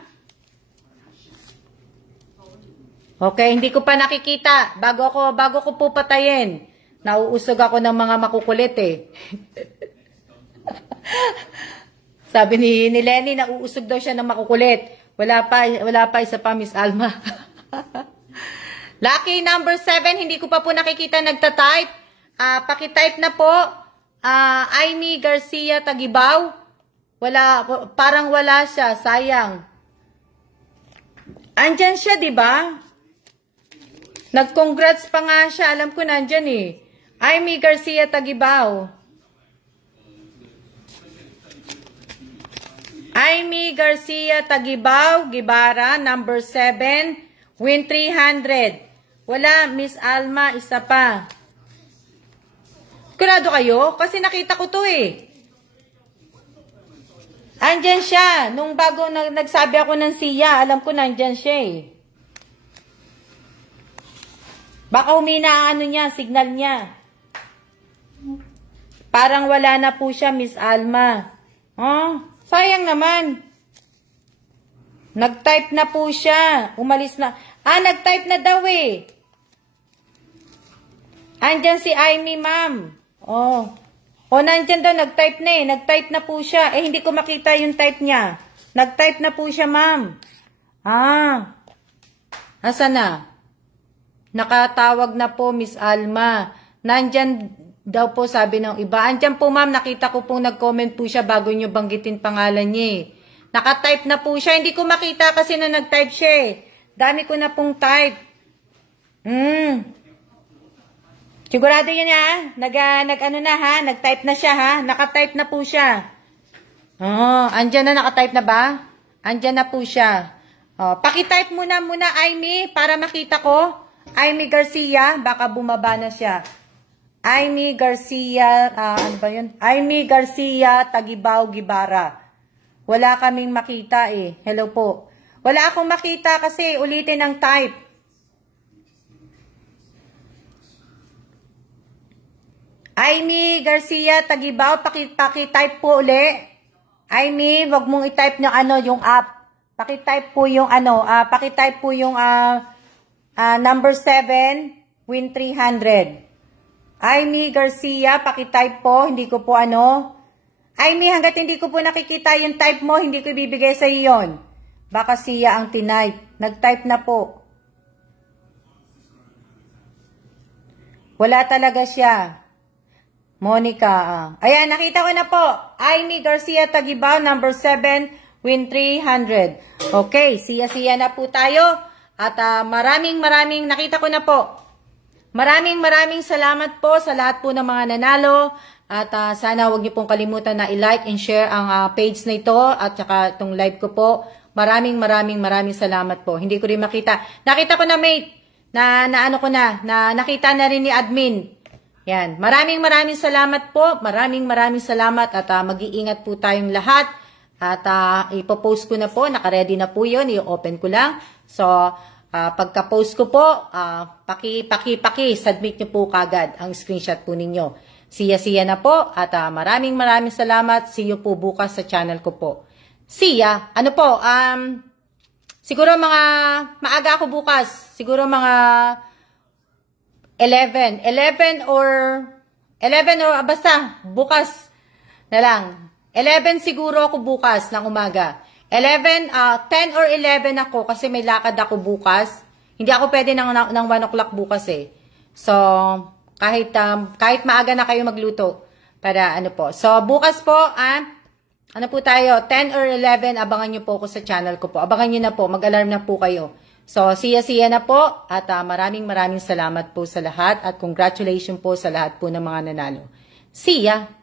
Okay, hindi ko pa nakikita. Bago ko po patayin. Nauusog ako ng mga makukulit eh. Sabi ni Lenny, nauusog daw siya ng makukulit. Wala pa isa pa, Miss Alma. Lucky number 7, hindi ko pa po nakikita nagta-type. Paki-type na po. Aimee Garcia Tagibao. Parang wala siya, sayang. Andyan siya, di ba? Nag-congrats pa nga siya. Alam ko nandyan eh. Aimee Garcia Tagibao. Aimee Garcia Tagibao Gibara, number 7, win 300. Wala, Miss Alma, isa pa. Kurado kayo? Kasi nakita ko to eh. Andyan siya. Nung bago nagsabi ako ng siya, alam ko nandyan siya eh. Baka humina ang ano niya, signal niya. Parang wala na po siya, Miss Alma. Oh, sayang naman. Nag-type na po siya. Umalis na. Nag-type na daw eh. Andyan si Aimee, ma'am. Oh. Nandyan daw, nag-type na eh. Nag-type na po siya. Hindi ko makita yung type niya. Nag-type na po siya, ma'am. Asa na? Nakatawag na po, Miss Alma. Nandyan daw po, sabi ng iba. Andyan po, ma'am. Nakita ko pong nag-comment po siya bago nyo banggitin pangalan niya eh. Naka-type na po siya. Hindi ko makita kasi na nag-type siya eh. Dami ko na pong type. Sigurado yun ha. Nag-ano na ha. Nag-type na siya ha. Naka-type na po siya. Andyan na, naka-type na ba? Andyan na po siya. Paki-type muna, Aimee, para makita ko. Aimee Garcia. Baka bumaba na siya. Aimee Garcia, ano ba yun? Aimee Garcia Tagibao Gibara. Wala kaming makita eh. Hello po. Wala akong makita kasi ulitin ang type. Aimee Garcia Tagibao, paki-type po uli. Aimee, wag mong i-type ng yung app. Paki-type po yung paki-type po yung number 7, win 300. Aimee Garcia, paki-type po, hindi ko po Aimee, hanggat hindi ko po nakikita yung type mo, hindi ko ibibigay sa iyo yun. Baka siya ang tinype. Nag-type na po. Wala talaga siya. Monica. Ayan, nakita ko na po. Aimee Garcia Tagibao, number 7, win 300. Okay, siya na po tayo. At maraming, nakita ko na po. Maraming salamat po sa lahat po ng mga nanalo. At sana huwag niyo pong kalimutan na i-like and share ang page na ito at saka itong live ko po. Maraming salamat po. Hindi ko rin makita. Nakita ko na, mate, na nakita na rin ni admin. Yan. Maraming salamat po. Maraming salamat at mag-iingat po tayong lahat. At ipopost ko na po, naka-ready na po yun, i-open ko lang. So, pagka-post ko po, submit nyo po kagad ang screenshot po ninyo. Siya na po at maraming salamat. See you po bukas sa channel ko po. Siya, ano po, siguro maaga ako bukas, siguro mga 11 or basta bukas na lang. 11 siguro ako bukas ng umaga. 10 or 11 ako kasi may lakad ako bukas. Hindi ako pwede ng 1 o'clock bukas eh. So, kahit maaga na kayo magluto para ano po. So, bukas po, ano po tayo, 10 or 11, abangan nyo po ako sa channel ko po. Abangan nyo na po, mag-alarm na po kayo. So, siya na po at maraming salamat po sa lahat at congratulations po sa lahat po ng mga nanalo. See ya!